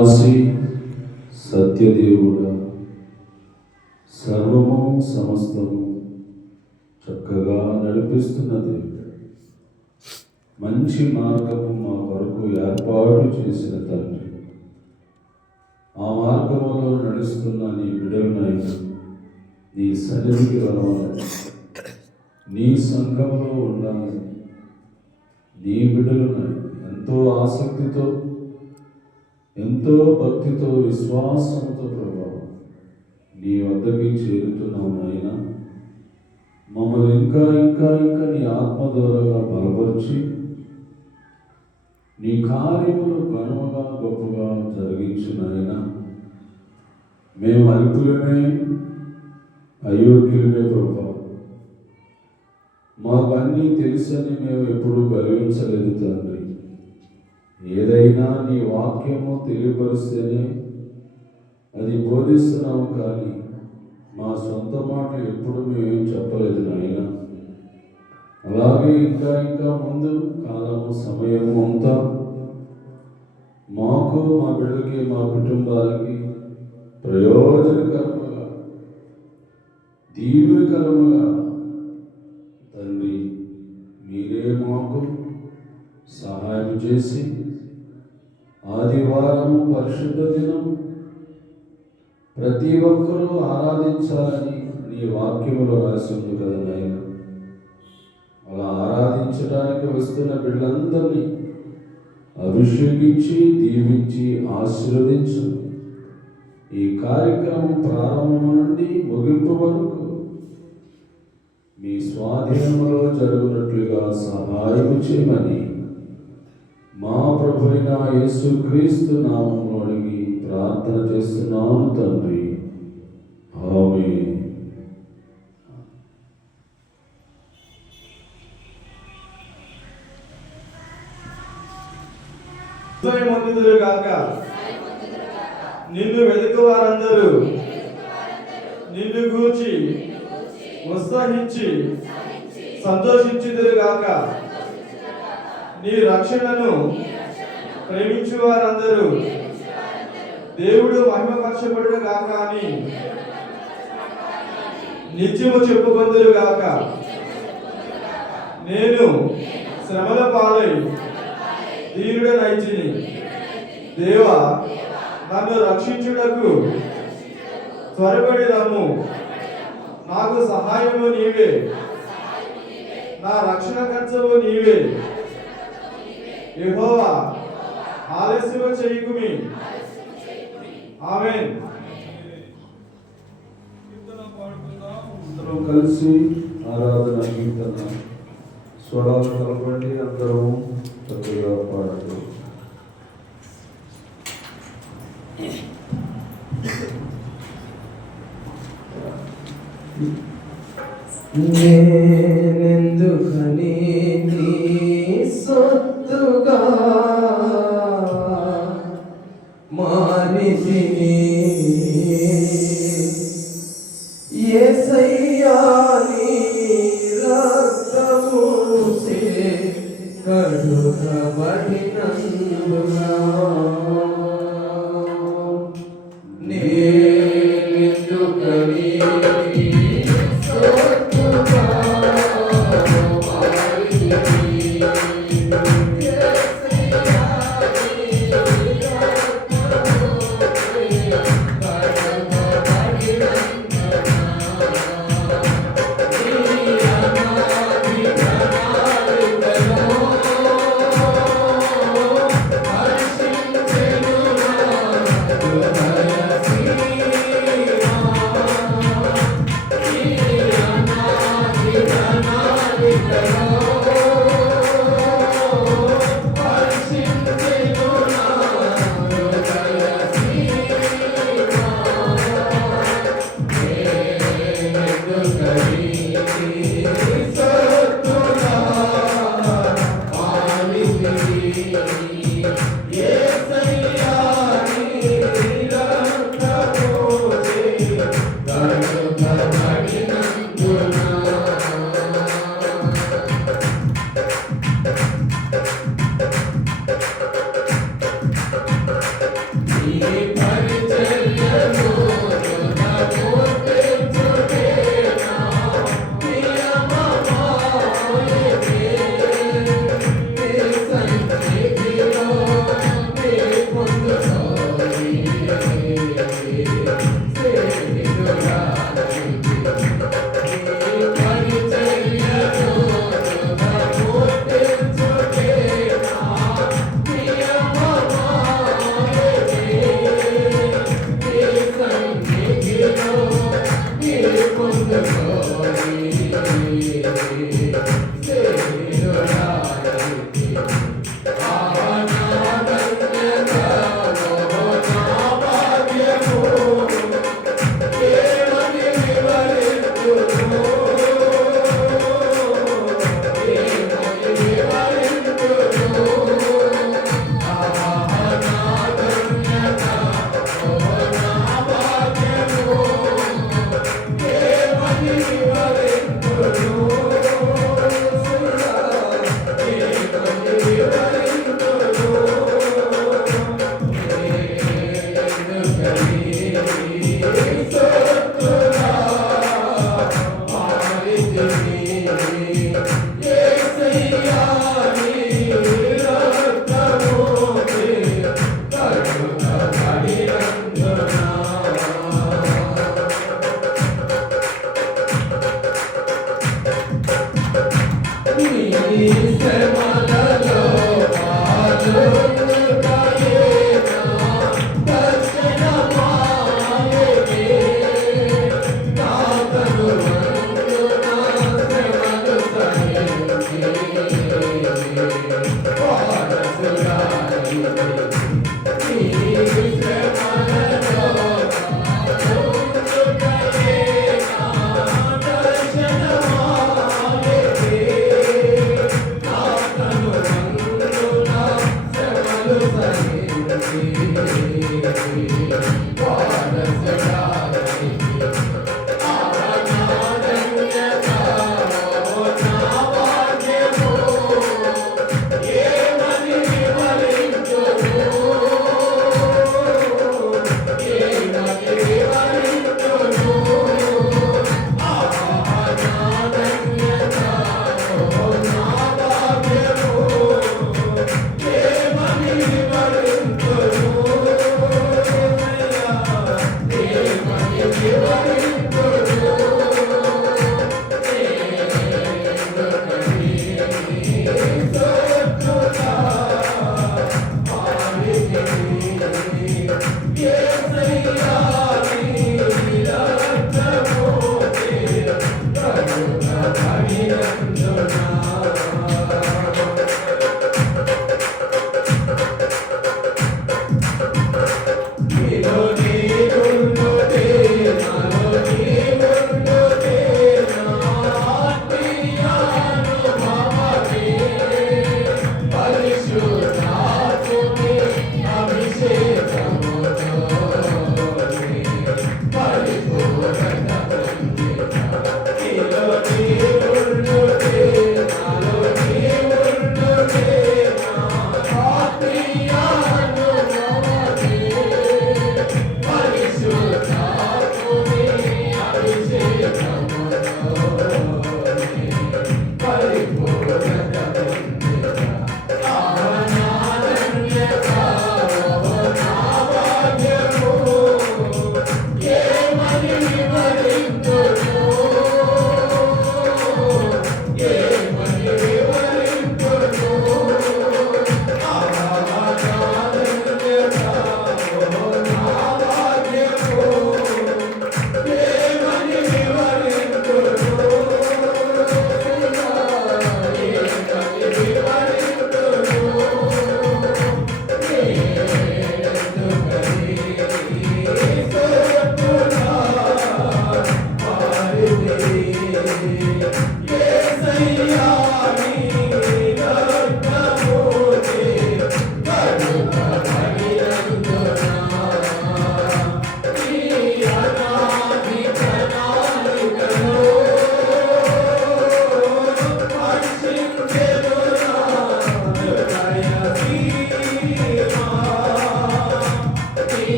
విశ్వాసి సత్యదేవుడా, సర్వము సమస్తము చక్కగా నడిపిస్తున్న దేవుడు, మంచి మార్గము మా కొరకు ఏర్పాటు చేసిన తండ్రి, ఆ మార్గములో నడుస్తున్న నీ బిడ్డలనైనా నీ సన్నిధికి రావాలని, నీ సంఘంలో ఉండాలని నీ బిడ్డలను ఎంతో ఆసక్తితో, ఎంతో భక్తితో, విశ్వాసంతో ప్రభావం నీ వద్దకి చేరుతున్నావు నాయనా. మమ్మల్ని ఇంకా ఇంకా ఇంకా నీ ఆత్మ ద్వారాగా బలపరిచి నీ కార్యములు ఘనముగా గొప్పగా జరిగించు నాయనా. మేము అల్పులమే, అయోగ్యులమే ప్రభావం, మాకు అన్నీ తెలుసని మేము ఎప్పుడూ గర్వించలేదు తండ్రి. ఏదైనా నీ వాక్యము తెలియపరిస్తేనే అది బోధిస్తున్నాము, కానీ మా సొంత మాటలు ఎప్పుడు మేమేం చెప్పలేదు నాయన. అలాగే ఇంకా ఇంకా ముందు కాలము, సమయము అంతా మాకు, మా బిడ్డలకి, మా కుటుంబాలకి ప్రయోజనకరముగా, దీవెనకరముగా తండ్రి మీరే మాకు సహాయం చేసి ఆదివారం పరిశుద్ధ దినం ప్రతి ఒక్కరూ ఆరాధించాలని నీ వాక్యములో రాసి ఉంది కదా నాయన. అలా ఆరాధించడానికి వస్తున్న బిడ్డలందరినీ అభిషేకించి దీవించి ఆశీర్వదించు. ఈ కార్యక్రమం ప్రారంభం నుండి ముగింపు వరకు మీ స్వాధీనంలో జరుగునట్లుగా సహాయం చేయమని మా ప్రభువైన యేసుక్రీస్తు నామములో అడిగి ప్రార్థన చేస్తున్నాను తండ్రి. ఆమేన్. గాక. నిన్ను వెతుకు వారందరూ నిన్ను గూర్చి ఉత్సహించి సంతోషించుదురు గాక. నీ రక్షణను ప్రేమించు వారందరూ దేవుడు మహిమపరచబడును గాక అని నిత్యము చెప్పుకొందురు గాక. నేను శ్రమల పాలై దీనుడనైతిని, దేవా నన్ను రక్షించుటకు త్వరపడి రమ్ము. నాకు సహాయము నీవే, నా రక్షణ కర్తవు నీవే. యెహోవా ఆలస్యము చేయకుమి. ఆమేన్. అందరం కలిసి ఆరాధన కీర్తన స్వరాలు కలపండి. అందరం చక్కగా పాడుతూ నేనెందుకని నీ సొత్తుగా మారితిని, యేసయ్యా నీ రక్తముచే కడుగబడినందున నేనెందుకని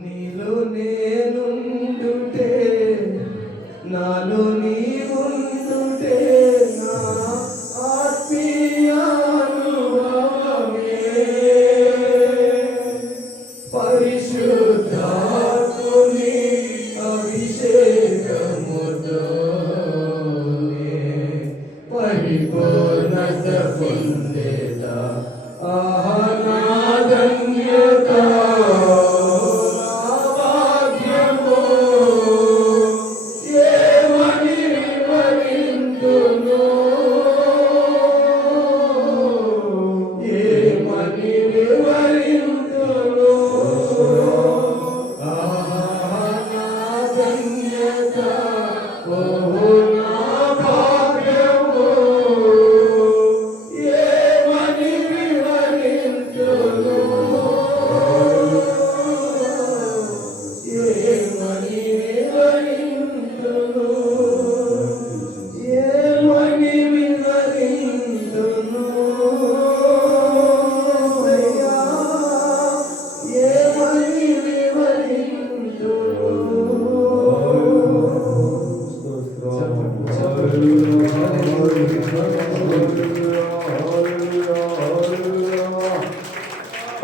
నీలో నేనుండుటే నాలో నీవుండుటే నా ఆత్మీయానుభవమే పరిశుద్ధాత్ముని అభిషేకముతోనే పరిపూర్ణత పొందేదా ఆహా నా ధన్యత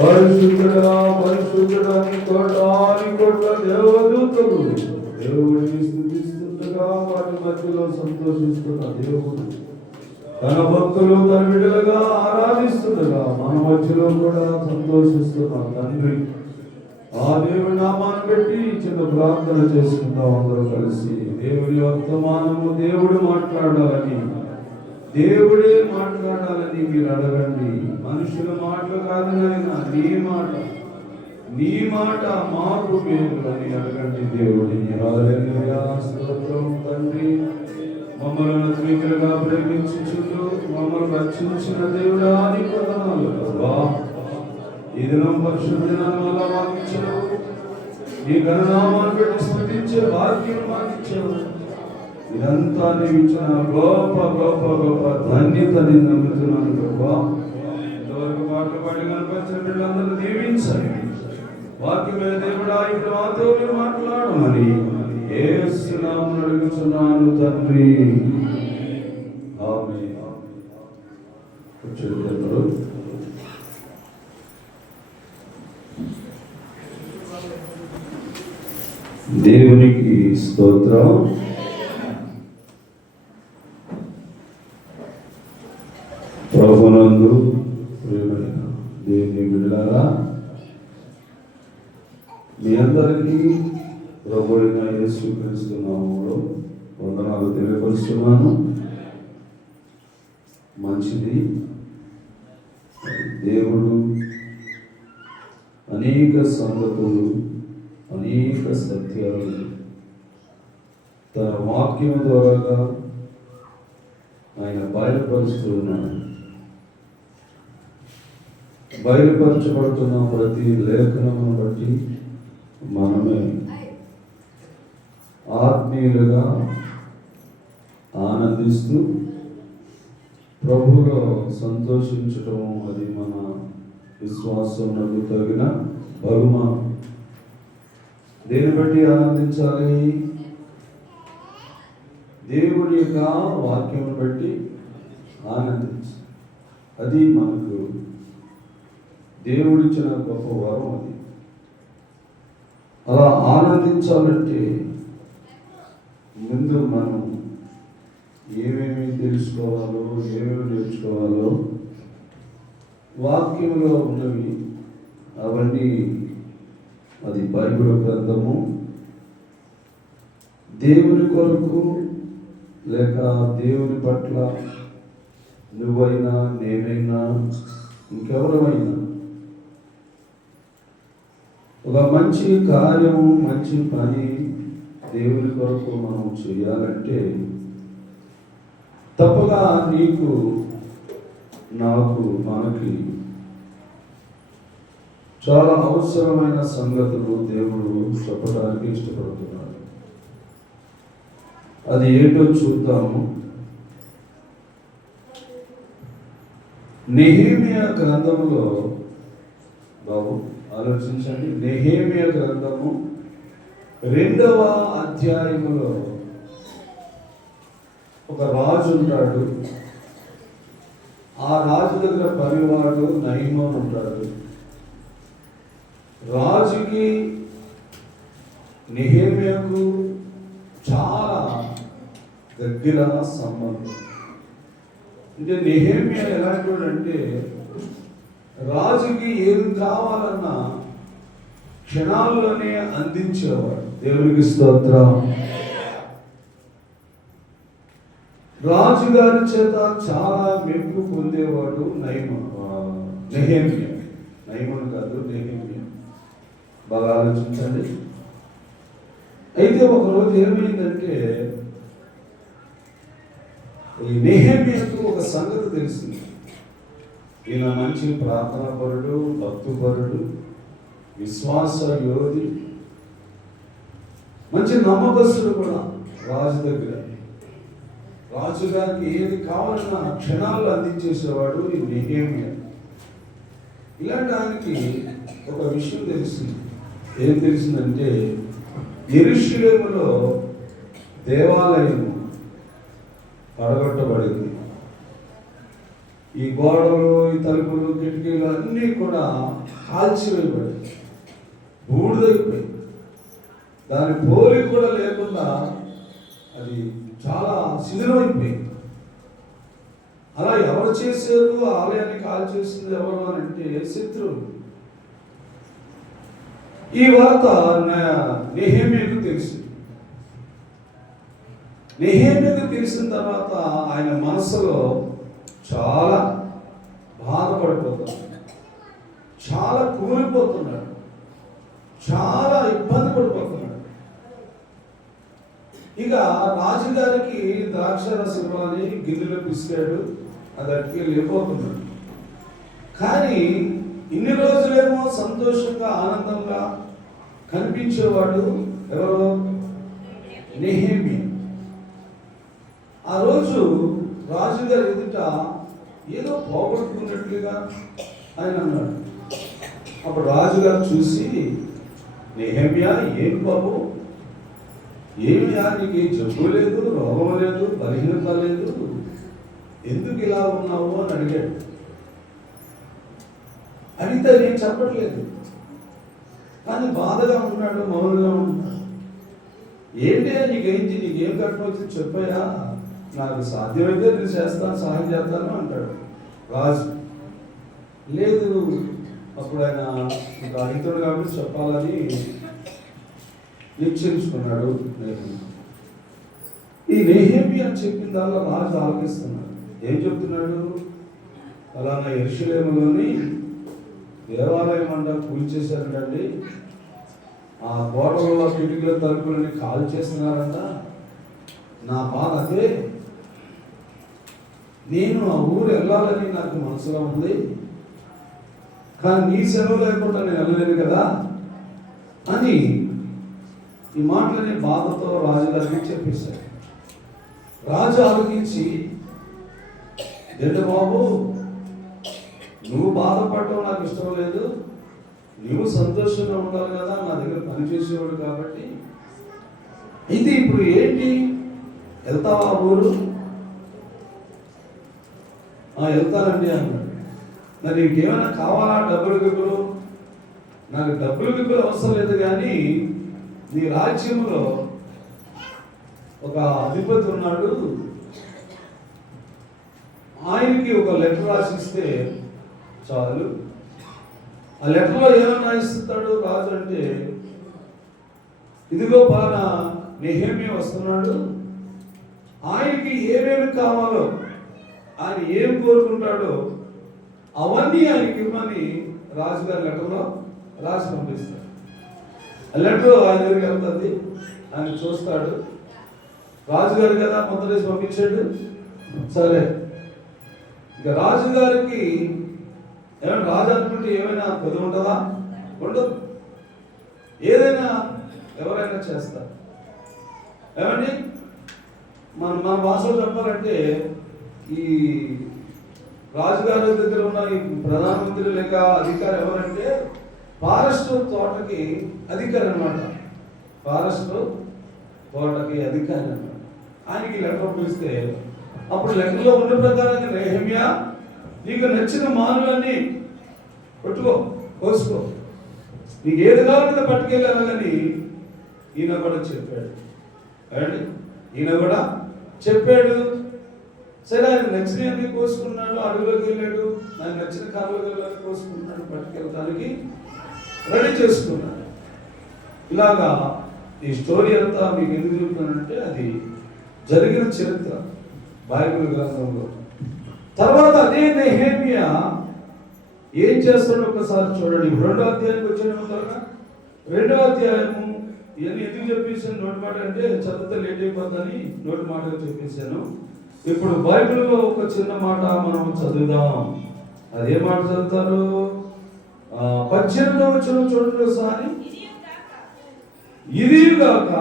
పరిశుద్ధుడా పరిశుద్ధుడా నీ కోటాని కోట్ల దేవదూతలు దేవుడిని స్తుతిస్తుండగా వారి మధ్యలో సంతోషిస్తున్న దేవుడు తన భక్తులు తన బిడ్డలుగా ఆరాధిస్తుండగా మన మధ్యలో కూడా సంతోషిస్తున్న తండ్రి ఆ దేవుని నామాన్ని పెట్టి చిన్న ప్రార్థన చేసుకుందాం అందరూ కలిసి. దేవుని వర్తమానము దేవుడు మాట్లాడాలని, దేవుడే మాట్లాడాలని మీరు అడగండి. మనుషుల మాటలు కాదు నాయన, నీ మాట మాకు మేలు అని అడగండి దేవుడిని. హల్లెలూయా స్తోత్రం తండ్రి. మమ్మల్ని స్వీకరగా ప్రేమించుచుంటూ మమ్మల్ని రక్షించిన దేవుడా నీకు వందనాలు ప్రభువా. ఈ దినం పరిశుద్ధ దినాన్ని వల్ల మాకు ఇచ్చావు, నీ ఘననామాన్ని పెట్టి స్తుతించే భాగ్యం మాకు ఇచ్చావు. ఇదంతా నీవు ఇచ్చిన గొప్ప గొప్ప గొప్ప ధన్యత నేను నమ్ముతున్నాను ప్రభువా. ఇంతవరకు పాటలు పాడి కనిపించిన బిడ్డలందరూ దీవించండి. వాక్యమైన దేవుడా ఇప్పుడు మాతో మీరు మాట్లాడమని యేసు నామమున అడుగుచున్నాను తండ్రి, ఆమేన్. కూర్చోండి. దేవునికి స్తోత్రం. ప్రభునందు ప్రియమైన దేవుని బిడ్డలారా, మీ అందరికీ ప్రభువైన యేసుక్రీస్తు నామములో వందనాలు తెలియపరుస్తున్నాను. మంచిది, దేవుడు అనేక సంగతులు సత్యాలను తన వాక్యం ద్వారాగా ఆయన బయలుపరుస్తూ ఉన్నాడు. బయలుపరచబడుతున్న ప్రతి లేఖనమును బట్టి మనమే ఆత్మీయులుగా ఆనందిస్తూ ప్రభువులో సంతోషించటం అది మన విశ్వాసమునకు తగిన బహుమానం. దేని బట్టి ఆనందించాలి? దేవుడి యొక్క వాక్యం బట్టి ఆనందించాలి. అది మనకు దేవుడిచ్చిన గొప్ప వరం. అది అలా ఆనందించాలంటే ముందు మనం ఏమేమి తెలుసుకోవాలో, ఏమేమి నేర్చుకోవాలో వాక్యంలో ఉన్నవి అవన్నీ, అది బైబిల్ గ్రంథము దేవుని కొరకు లేక దేవుని పట్ల నువ్వైనా నేనైనా ఇంకెవరైనా ఒక మంచి కార్యము, మంచి పని దేవుని కొరకు మనం చేయాలంటే తప్పగా నీకు, నాకు, మనకి చాలా అవసరమైన సంగతులు దేవుడు చెప్పడానికి ఇష్టపడుతున్నాడు. అది ఏంటో చూద్దాము. నెహెమీయా గ్రంథములో, బాబు ఆలోచించండి, నెహెమీయా గ్రంథము 2వ అధ్యాయములో ఒక రాజు ఉంటాడు. ఆ రాజు దగ్గర పనివాడు నయమాను ఉంటాడు. రాజుకి నెహెమీయాకు చాలా దగ్గర సంబంధం. అంటే నెహెమీయా ఎలాంటివాడంటే రాజుకి ఏం కావాలన్నా క్షణాల్లోనే అందించేవాడు. దేవునికి స్తోత్రం. రాజుగారి చేత చాలా మెప్పు పొందేవాడు నెహెమీయా. నయమాను కాదు, నెహెమీయా. బాగా ఆలోచించండి. అయితే ఒకరోజు ఏమైందంటే ఈ నెహెమీయాకు ఒక సంగతి తెలిసింది. ఈయన మంచి ప్రార్థనాపరుడు, భక్తుపరుడు, విశ్వాస యోధి, మంచి నమ్మకస్తుడు కూడా. రాజు దగ్గర రాజుగారికి ఏది కావాలన్నా క్షణాల్లో అందించేసేవాడు ఈ నెహెమీయా. ఇలాంటి ఆయనకి ఒక విషయం తెలిసింది. ఏం తెలిసిందంటే యెరూషలేములో దేవాలయము పడగొట్టబడింది. ఈ గోడలు, ఈ తలుపులు, కిటికీలు అన్నీ కూడా కాల్చివేయబడి బూడిదైపోయి, దాని పోలి కూడా లేకుండా అది చాలా శిథిలమైపోయింది. అలా ఎవరు చేశారు? ఆలయాన్ని కాల్చేసింది ఎవరు అని అంటే శత్రువులు. ఈ వార్త నెహెమీయాకు తెలిసింది. నెహెమీయాకు తెలిసిన తర్వాత ఆయన మనసులో చాలా బాధపడిపోతున్నాడు, చాలా కూలిపోతున్నాడు, చాలా ఇబ్బంది పడిపోతున్నాడు. ఇక రాజుగారికి ద్రాక్షరసం ఇవ్వాలి, గిన్నెలో పిసికాడు, అది అట్టుకెళ్ళి వెళ్ళిపోతున్నాడు. కానీ ఇన్ని రోజులేమో సంతోషంగా, ఆనందంగా కనిపించేవాడు ఎవరు? నెహెమీయా. ఆ రోజు రాజుగారి ఎదుట ఏదో పోగొట్టుకున్నట్లుగా ఆయన అన్నాడు. అప్పుడు రాజుగారు చూసి, నెహెమీయా, ఏం బాబు, ఏమియా, నీకు జబ్బు లేదు, రోగం లేదు, బలహీనత లేదు, ఎందుకు ఇలా ఉన్నావు అని అడిగాడు. అడిగితే నేను చెప్పట్లేదు, కానీ బాధగా ఉన్నాడు, మౌనంగా ఉన్నాడు. ఏంటి, నీకేంటి, నీకేం కట్టం వచ్చింది చెప్పాయా, నాకు సాధ్యమైతే నేను చేస్తాను, సహాయం చేస్తాను అంటాడు రాజు. లేదు, అప్పుడు ఆయన ఇంకా అడిగితాడు కాబట్టి చెప్పాలని నిశ్చయించుకున్నాడు. ఈ నెహెమీయా చెప్పిందల్లా రాజు ఆలోచిస్తున్నాడు. ఏం చెప్తున్నాడు? అలానా యెరూషలేములోని దేవాలయం అంట కూల్చేశారండి, ఆ గోడలో కిటికీల తలుపులని కాల్ చేస్తున్నారంట. నా బాధ అదే. నేను ఆ ఊరు వెళ్ళాలని నాకు మనసులో ఉంది, కానీ నీ సెలవు లేకుండా నేను వెళ్ళలేను కదా అని ఈ మాటలని బాధతో రాజుగారికి చెప్పేశాడు. రాజు ఆలోచించి, ఏంటి బాబు, నువ్వు బాధపడటం నాకు ఇష్టం లేదు, నువ్వు సంతోషంగా ఉండాలి కదా, నా దగ్గర పనిచేసేవాడు కాబట్టి. అయితే ఇప్పుడు ఏంటి, వెళ్తావా ఊరు? వెళ్తానండి అన్నాడు. మరి నీకేమైనా కావాలా? డబ్బులు గిబ్బులు? నాకు డబ్బులు గిబ్బులు అవసరం లేదు, కానీ నీ రాజ్యంలో ఒక అధిపతి ఉన్నాడు, ఆయనకి ఒక లెటర్ రాసిస్తే చాలు. ఆ లెటర్లో ఏమని రాయిస్తాడు రాజు అంటే, ఇదిగో పలానా నెహెమ్యా వస్తున్నాడు, ఆయనకి ఏమేమి కావాలో, ఆయన ఏం కోరుకుంటాడో అవన్నీ ఆయనకి ఇవ్వమని రాజుగారి లెటర్లో రాసి పంపిస్తాడు. ఆ లెటర్ ఆయన దగ్గరికి వెళ్తుంది, ఆయన చూస్తాడు. రాజుగారు కదా మొదటి పంపించాడు, సరే. ఇక రాజుగారికి ఏమైనా రాజు అనుకుంటే ఏమైనా పొద్దు ఉంటుందా? ఉండదు. ఏదైనా ఎవరైనా చేస్తారు. ఏమండి, మన భాషలో చెప్పాలంటే, ఈ రాజుగారి దగ్గర ఉన్న ఈ ప్రధానమంత్రి లేక అధికారి ఎవరంటే ఫారెస్ట్ తోటకి అధికారి అనమాట. ఫారెస్ట్ తోటకి అధికారి అనమాట. ఆయనకి లెటర్ పిలిస్తే అప్పుడు లెక్కలో ఉన్న ప్రకారంగా నెహెమ్యా నీకు నచ్చిన మానులన్నీ పట్టుకో, కోసుకో, నీకు ఏది కావాలంటే పట్టుకెళ్ళాను కానీ ఈయన కూడా చెప్పాడు. అండి, ఈయన కూడా చెప్పాడు. సరే, ఆయన నచ్చినవి కోసుకున్నాడు, అడవిలోకి వెళ్ళాడు, నాకు నచ్చిన కాలువలో కోసుకున్నాడు, పట్టుకెళ్ళడానికి రెడీ చేసుకున్నాడు. ఇలాగా ఈ స్టోరీ అంతా మీకు ఎందుకు చెప్తానంటే, అది జరిగిన చరిత్ర బైబిల్ గ్రంథంలో. తర్వాత అదే నెహెమ్యా ఏం చేస్తాడో ఒకసారి చూడండి. 2వ అధ్యాయానికి వచ్చాను త్వరగా. 2వ అధ్యాయము ఇవన్నీ ఎందుకు చెప్పేసాను నోటి మాట అంటే, చదివితే లేట్ అయిపోతుందని నోటి మాటగా చెప్పేశాను. ఇప్పుడు బైబిల్లో ఒక చిన్న మాట మనం చదువుదాం. అదే మాట చదువుతారు. 18వ వచనం చూడండి ఒకసారి. ఇదిగాక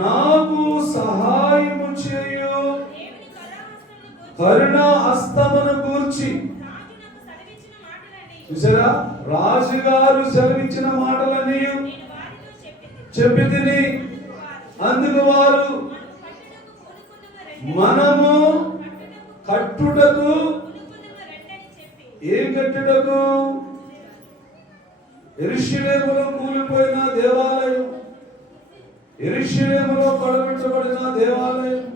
నాకు సహాయము చేయు కరుణా హస్తమును గూర్చి. చూసారా, రాజుగారు సెలవిచ్చిన మాటలని చెప్పి తిని, అందుకు వారు మనము కట్టుటకు. ఏం కట్టుటకు? యెరూషలేములో కూలిపోయిన దేవాలయం, యెరూషలేములో పడగొట్టబడిన దేవాలయం,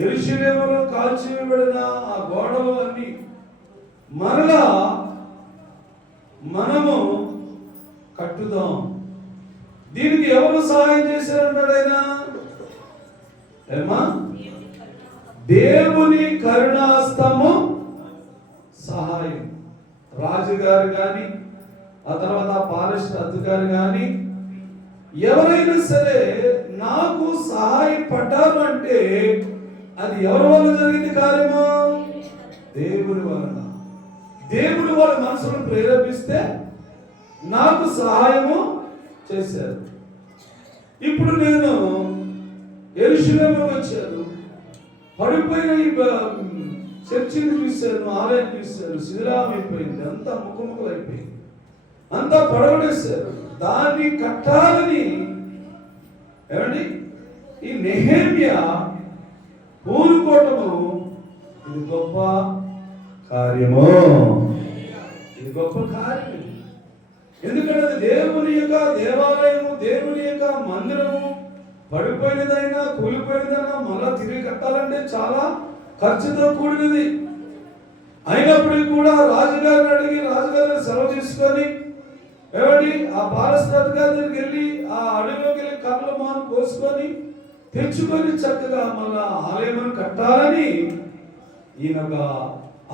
యెరూషలేములో కాల్చివేయబడిన ఆ గోడలు అన్ని మరలా మనము కట్టుదాం. దీనికి ఎవరు సహాయం చేశారంటాడు ఆయన? ఏమా? దేవుని కరుణాస్తము సహాయం. రాజుగారు కానీ, ఆ తర్వాత ఫారెస్ట్ అధికారి కానీ ఎవరైనా సరే నాకు సహాయపడ్డారు అంటే అది ఎవరి వల్ల జరిగింది కార్యము? దేవుని వలన. దేవుడు వాళ్ళ మనసును ప్రేరేపిస్తే నాకు సహాయము చేశారు. ఇప్పుడు నేను యెరూషలేముకు వచ్చాను, పడిపోయిన ఈ చర్చిని చూశాను, ఆలయం చూశాను, శిథిలం అయిపోయింది, అంతా ముక్కముక్కలు అయిపోయింది, అంతా పడగొట్టేశారు. దాన్ని కట్టాలని ఏమండి ఈ నెహెమ్యా పూనుకోవటము ఇది గొప్ప కార్యము. ఇది గొప్ప కార్యం. ఎందుకంటే దేవుని యొక్క దేవాలయము, దేవుని యొక్క మందిరము పడిపోయినదైనా కూలిపోయినదైనా మళ్ళా తిరిగి కట్టాలంటే చాలా ఖర్చుతో కూడినది. అయినప్పటికీ కూడా రాజుగారిని అడిగి రాజుగారిని సెలవు తీసుకొని ఏమండి ఆ పారస్థాత దగ్గరికి వెళ్ళి ఆ అడవిలోకి వెళ్ళి కర్రల మాను కోసుకొని తెచ్చుకొని చక్కగా మళ్ళా ఆలయం కట్టాలని ఈయన ఒక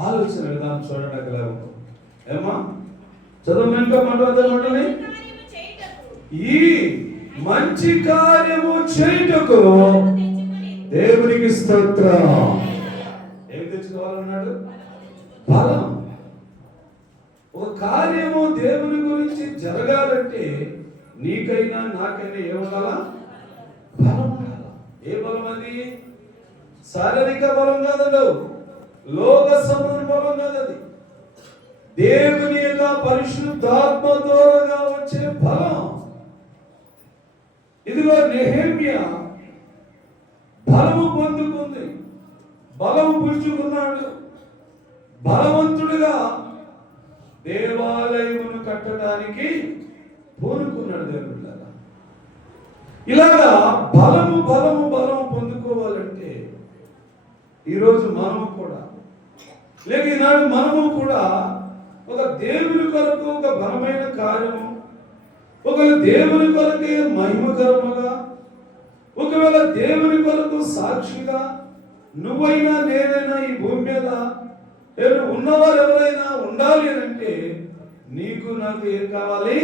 ఆలోచన విధానం చూడండి. అక్కడ ఏమా చదువు ఇంకా మాట్లాడతామంటని ఈ మంచి కార్యము చేయుటకు దేవునికి స్తోత్రం. ఏం తెచ్చుకోవాలన్నాడు? బలం. ఒక కార్యము దేవుని గురించి జరగాలంటే నీకైనా నాకైనా ఏముండాలా? బలం ఉండాలా. ఏ బలం అది? శారీరక బలం కాదు, లోక సంబంధ బలం కాదు, అది దేవుని యొక్క పరిశుద్ధాత్మ ద్వారాగా వచ్చే బలం. ఇదిగో నెహెమ్యా బలము పొందుకుంది, బలము పుంజుకున్నాడు, బలవంతుడుగా దేవాలయమును కట్టడానికి పూనుకున్నాడు. దేవుడు ఇలాగా బలము బలము బలము పొందుకోవాలంటే ఈరోజు మనము కూడా, లేక ఈనాడు మనము కూడా ఒక దేవుని కొరకు ఒక బలమైన కార్యము, ఒకవేళ దేవుని కొరకే మహిమకరముగా, ఒకవేళ దేవుని కొరకు సాక్షిగా నువ్వైనా నేనైనా ఈ భూమి మీద ఉన్నవారు ఎవరైనా ఉండాలి అంటే నీకు నాకు ఏం కావాలి?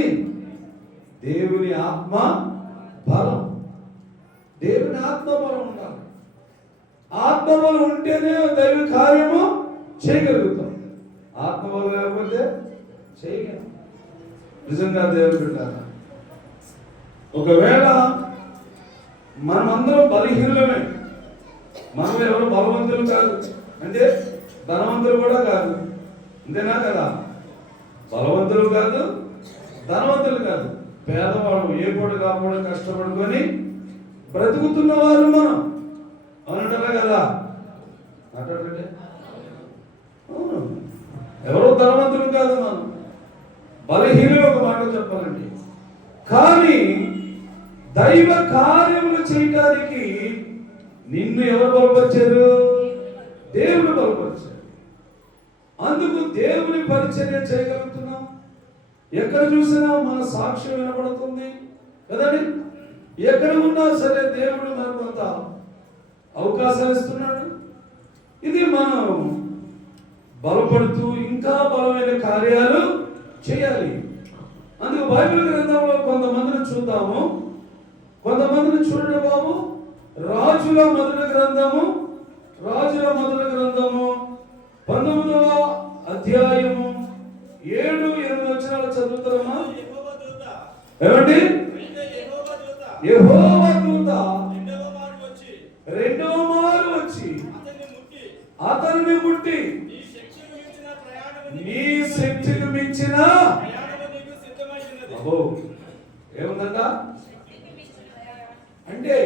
దేవుని ఆత్మ బలం. దేవుని ఆత్మ బలం ఉండాలి. ఆత్మ బలం ఉంటేనే దైవ కార్యము చేయగలుగుతాం. ఆత్మ బలం లేకపోతే చేయగలం. నిజంగా దేవుడు బిడ్డారా, ఒకవేళ మనమందరం బలహీనులమే, మనం ఎవరు బలవంతులు కాదు, అంటే ధనవంతులు కూడా కాదు, అంతేనా కదా? బలవంతులు కాదు, ధనవంతులు కాదు, పేదవాడు ఏ పూట కాకుండా కష్టపడుకొని బ్రతుకుతున్నవారు మనం, అవునంటారా కదా? అంటే అవును, ఎవరో ధనవంతులు కాదు, మనం బలహీనులు. ఒక మాట చెప్పాలండి, కానీ దైవ కార్యములు చేయడానికి నిన్ను ఎవరు బలపరిచారు? దేవుడు బలపరిచారు. అందుకు దేవుని పరిచర్య చేయగలుగుతున్నాం. ఎక్కడ చూసినా మన సాక్ష్యం వినబడుతుంది కదండి. ఎక్కడ ఉన్నా సరే దేవుడు మనకు కొంత అవకాశాలు ఇస్తున్నాడు. ఇది మనం బలపడుతూ ఇంకా బలమైన కార్యాలు చేయాలి. అందుకు బైబిల్ గ్రంథంలో కొంతమందిని చూద్దాము. కొంతమందిని చూడండి బాబు. రాజుల మొదటి గ్రంథము 19వ అధ్యాయము 7-8 వచనాలు చదువుతారమ్మా. ఏమండి? యెహోవా దూత రెండవ మారు వచ్చి అతనిని ముట్టి, నీ శక్తికి మించిన ఏముందంట అంటే,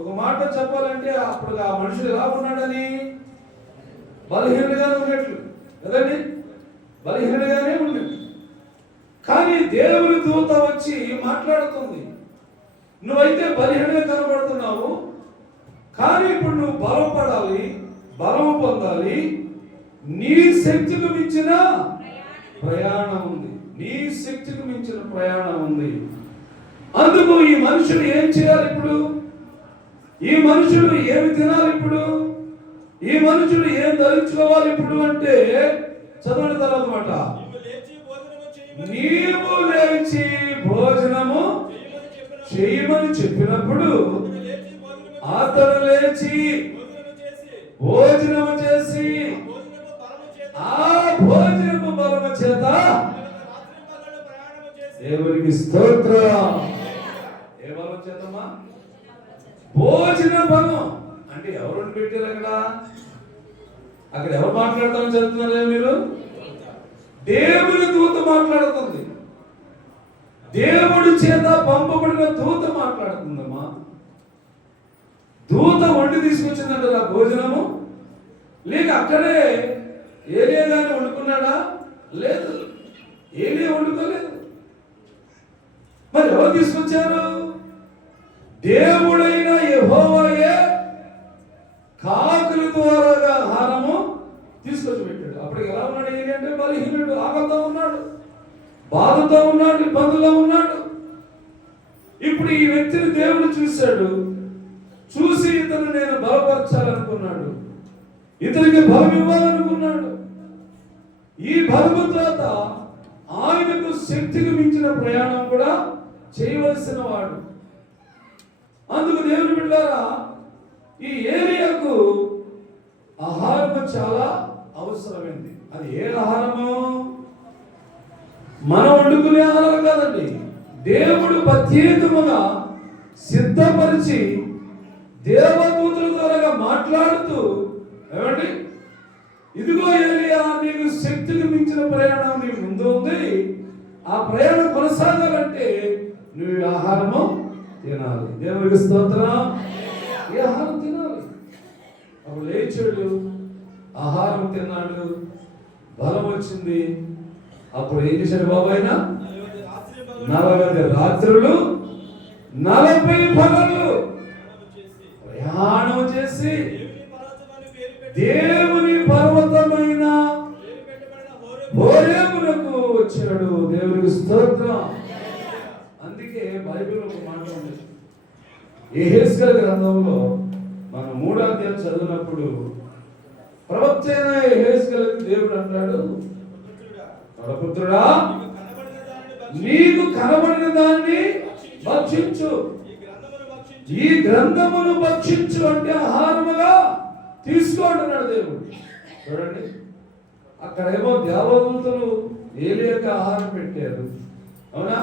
ఒక మాట చెప్పాలంటే అప్పుడు ఆ మనుషులు ఎలా ఉన్నాడని? బలహీనుడిగానే ఉన్నట్లు కదండి, బలహీనుడిగానే ఉన్నట్టు. కానీ దేవుని దూత వచ్చి మాట్లాడుతుంది, నువ్వైతే బలహీనుడిగా కనబడుతున్నావు, కానీ ఇప్పుడు నువ్వు బలపడాలి, బలము పొందాలి, నీ శక్తికి మించిన ప్రయాణం ఉంది, నీ శక్తికి మించిన ప్రయాణం ఉంది. అందుకు ఈ మనుషులు ఏం చేయాలి ఇప్పుడు? ఈ మనుషులు ఏమి తినాలి ఇప్పుడు? ఈ మనుషులు ఏం ధరించుకోవాలి ఇప్పుడు అంటే, చదవండి తర్వాత మాట, నీవు లేచి భోజనము చేయమని చెప్పినప్పుడు అతడు లేచి భోజనము చేసి ఆ భోజనము బలము చేత దేవునికి స్తోత్రం. ఏ బలం చేతమ్మా? భోజన బలం. అంటే ఎవరు పెట్టారు అక్కడ ఎవరు మాట్లాడతారని చదువుతున్నారా మీరు? దేవుని దూత మాట్లాడుతుంది, దేవుడి చేత పంపబడిన దూత మాట్లాడుతుందమ్మా. దూత వండి తీసుకొచ్చిందంట నా భోజనము. లేక అక్కడే ఏలియా గాని వండుకున్నాడా? లేదు, ఏలియా వండుకోలేదు. మరి ఎవరు తీసుకొచ్చారు? దేవుడైన యెహోవాయే కాకుల ద్వారాగా ఆహారము తీసుకొచ్చి పెట్టాడు. అప్పటికి ఎలా ఉన్నాడు? ఏలి అంటే బలహీనుడు, ఆకలితో ఉన్నాడు, బాధతో ఉన్నాడు, ఇబ్బందుల్లో ఉన్నాడు. ఇప్పుడు ఈ వ్యక్తిని దేవుడు చూశాడు, చూసి ఇతను నేను బలపరచాలనుకున్నాడు, ఇతనికి బలం ఇవ్వాలనుకున్నాడు. ఈ బలము తర్వాత ఆయనకు శక్తికి మించిన ప్రయాణం కూడా చేయవలసిన వాడు. అందుకు దేవుని బిడ్డలారా, ఈ ఏలియాకు ఆహారము చాలా అవసరమైంది. అది ఏ ఆహారము? మనం వండుకునే ఆహారం కాదండి. దేవుడు ప్రత్యేకముగా సిద్ధపరిచి దేవదూతల ద్వారా మాట్లాడుతూ, ఏమండి, ఇదిగో ఏలియా, నీకు శక్తికి మించిన ప్రయాణం నీ ముందు ఉంది. ఆ ప్రయాణం కొనసాగాలంటే నువ్వు ఆహారము తినాలి. దేవునికి స్తోత్రం. ఈ ఆహారం తినాలి. అప్పుడు లేచాడు, ఆహారం తిన్నాడు, బలం వచ్చింది. అప్పుడు ఏం చేశాడు బాబు? ఆయన 40 రాత్రులు 40 పగలు ప్రయాణం చేసి దేవుని పర్వతమైన హోరేబునకు వచ్చాడు. దేవునికి స్తోత్రం. అందుకే బైబిల్ ఒక మాట ఉంది. యెహెజ్కేలు గ్రంథంలో మనం 3వ అధ్యాయం చదివినప్పుడు ప్రవక్త అయిన యెహెజ్కేలుకి దేవుడు అంటాడు, నరపుత్రుడా, నీకు కనబడిన దాన్ని భక్షించు, ఈ గ్రంథమును భక్షించు అంటే ఆహారముగా తీసుకోంటున్నాడు దేవుడు. చూడండి, అక్కడేమో దేవదూతలు ఏలియాకి ఆహారం పెట్టారు, అవునా?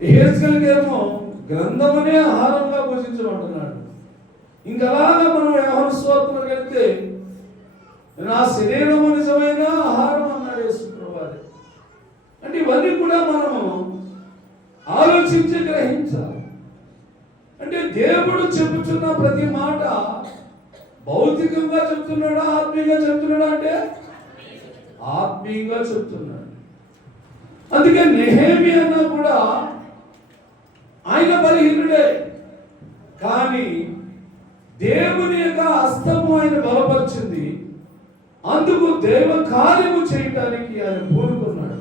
యెహెజ్కేలుకేమో గ్రంథమునే ఆహారంగా భుజించమంటున్నాడు. ఇంకలాగా మనం యోహాను సువార్తలోకి వెళ్తే నా శరీరము నిజమైన ఆహారం అన్నాడు యేసు ప్రభువారు. అంటే ఇవన్నీ కూడా మనము ఆలోచించి గ్రహించాలి. అంటే దేవుడు చెబుతున్న ప్రతి మాట భౌతికంగా చెప్తున్నాడా, ఆత్మీయంగా చెప్తున్నాడా? అంటే ఆత్మీయంగా చెప్తున్నాడు. అందుకే నెహెమీయా అన్నా కూడా ఆయన బలహీనుడే, కానీ దేవుని యొక్క హస్తము ఆయన బలపరిచింది. అందుకు దైవ కార్యము చేయటానికి ఆయన పూనుకున్నాడు.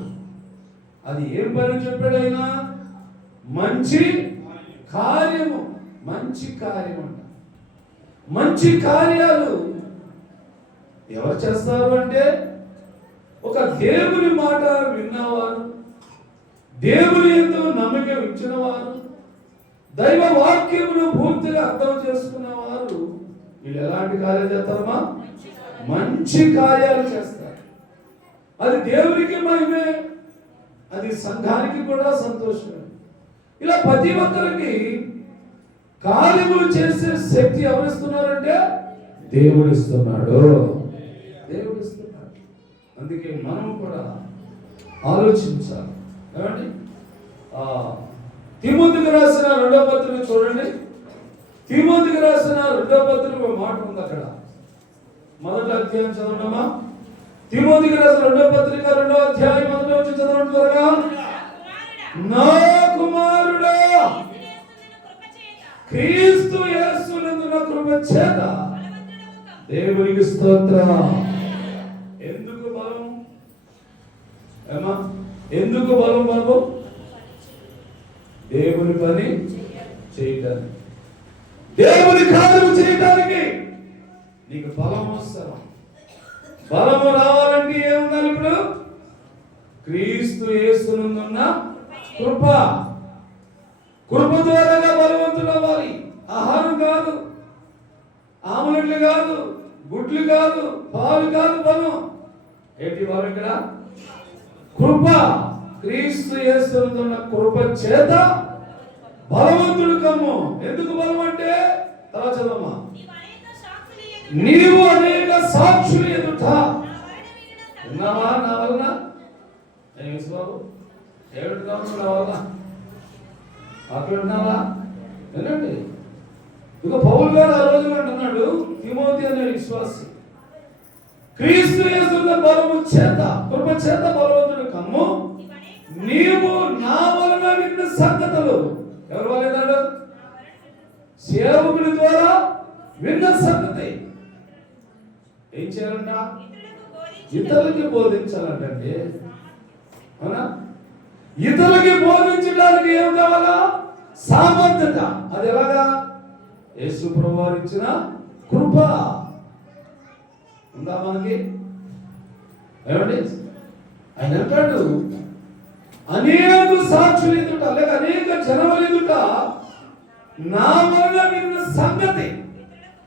అది ఏం పని చెప్పాడు ఆయన? మంచి కార్యము. మంచి కార్యం అంట. మంచి కార్యాలు ఎవరు చేస్తారు అంటే ఒక దేవుని మాట విన్నవారు, దేవుని యందు నమ్మకం ఉంచిన వారు, దైవ వాక్యమును పూర్తిగా అర్థం చేసుకున్న వారు, వీళ్ళు ఎలాంటి కార్యాలు చేస్తారమ్మా? మంచి కార్యాలు చేస్తారు. అది దేవునికి మహిమే, అది సంఘానికి కూడా సంతోషమే. ఇలా ప్రతి ఒక్కరికి కార్యములు చేసే శక్తి ఎవరిస్తున్నారంటే దేవుడు ఇస్తున్నాడు. దేవుడు ఇస్తున్నాడు. అందుకే మనం కూడా ఆలోచించాలి. ఏమండి, తిమోతికి రాసిన 2వ పత్రిక చూడండి. తిమోతికి రాసిన 2వ పత్రిక ఒక మాట ఉంది అక్కడ. 1వ అధ్యాయం చదవడమా? తిమోతికి రాసిన 2వ పత్రిక 2వ అధ్యాయం 1వ నుంచి చదవండి త్వరగా. నా కుమారుడా, క్రీస్తు యేసునందున కృప చేత దేవునికి స్తోత్రం. ఎందుకు బలం? ఏమా, ఎందుకు బలం బాబు? దేవుని పని చేయటానికి, దేవుని కార్యము చేయటానికి నీకు బలం అవసరం. బలము రావాలంటే ఏముండాలి? ఇప్పుడు క్రీస్తు యేసునందున్న కృప. కృప ద్వారా బలవంతులు అవ్వాలి. ఆహారం కాదు, ఆమ్లెట్లు కాదు, గుడ్లు కాదు, పాలు కాదు. బలం ఏంటి? బలం ఇక్కడ కృప. క్రీస్తు యేసునందున్న కృప చేత బలవంతుడు కమ్ము. ఎందుకు బలం అంటే తర్వాత చదవమ్మా. నీవు అనేక సాక్షులు ఎదుట ఉన్నావా? నా వలన బాబు ఏమిటి కావచ్చు? నా వలన అక్కడ ఉన్నావా? వినండి, ఇక పౌలు గారు ఆ రోజున అంటున్నాడు, తిమోతి అనే విశ్వాసి, క్రీస్తు యేసునందు బలము చేత కృప చేత బలవంతుడు కమ్ము. నీవు నా వలన విన్న సంగతులు. ఎవరి వల్ల? సేవకుడి ద్వారా విన్న సంగతి ఏం చేయాలంట? ఇతరులకి బోధించాలంటే. అవునా? ఇతరులకి బోధించడానికి ఏం కావాలా? సామర్థ్యత. అది ఎలాగా? యేసు ప్రభువారు ఇచ్చిన కృప ఉందా మనకి? ఏమండి, ఆయన అంటాడు, అనేక సాక్షులు ఎదుట లేక అనేక జనములు ఎదుట నా వల్ల విన్న సంగతి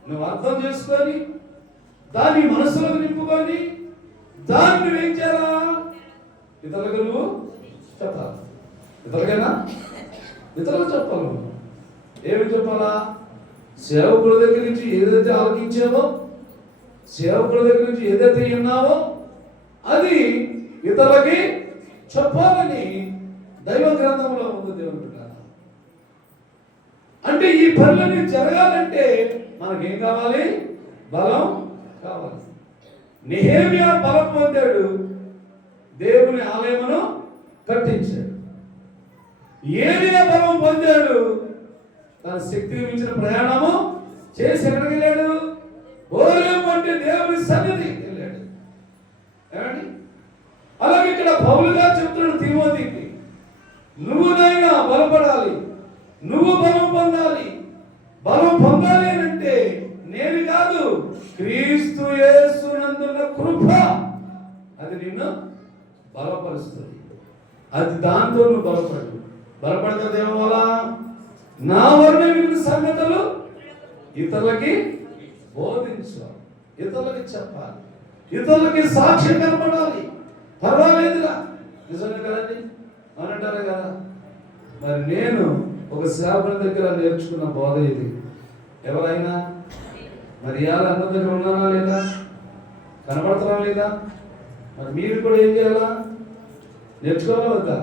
నువ్వు అర్థం చేసుకొని దాన్ని మనసులో నింపుకొని దాన్ని నువ్వేం చేయాలా? ఇతరులకు నువ్వు చెప్పాలి. ఇతరులకైనా ఇతరులకు చెప్పాలి. ఏమి చెప్పాలా? సేవకుల దగ్గర నుంచి ఏదైతే ఆలోచించావో, సేవకుల దగ్గర నుంచి ఏదైతే విన్నావో అది ఇతరులకి చెప్పాలని దైవ గ్రంథంలో ఉంది. దేవుని బిడ్డ అంటే ఈ పనులన్నీ జరగాలంటే మనకేం కావాలి? బలం కావాలి. నెహెమ్యా బలం పొందాడు, దేవుని ఆలయమును కట్టించాడు. ఏలియా బలం పొందాడు, తన శక్తికి మించిన ప్రయాణము చేసి ఎక్కడికి వెళ్ళాడు? హోరేబు అంటే దేవుని సన్నిధి వెళ్ళాడు. ఏమండి? అలాగే ఇక్కడ పౌలుగా చెప్తున్నాడు తిమోతికి, నువ్వు నైనా బలపడాలి, నువ్వు బలం పొందాలి. బలం పొందాలి అంటే నేను కాదు, క్రీస్తు యేసునందున్న కృప అది నిన్ను బలపరుస్తుంది. అది దాంతో నువ్వు బలపడతావు. ఏమవల్ల? నా వలన విన్న సంగతులు ఇతరులకి బోధించాలి, ఇతరులకి చెప్పాలి, ఇతరులకి సాక్ష్యం కనపడాలి. పర్వాలేదురా, నిజంగా కదండి అనంటారు కదా. మరి నేను ఒక సేవకుని దగ్గర నేర్చుకున్న బోధ ఇది. ఎవరైనా మరి ఇవాళ అందరి దగ్గర ఉన్నానా లేదా? కనపడుతున్నా లేదా? మరి మీరు కూడా ఏం చేయాలా? నేర్చుకోవాలా వద్దా?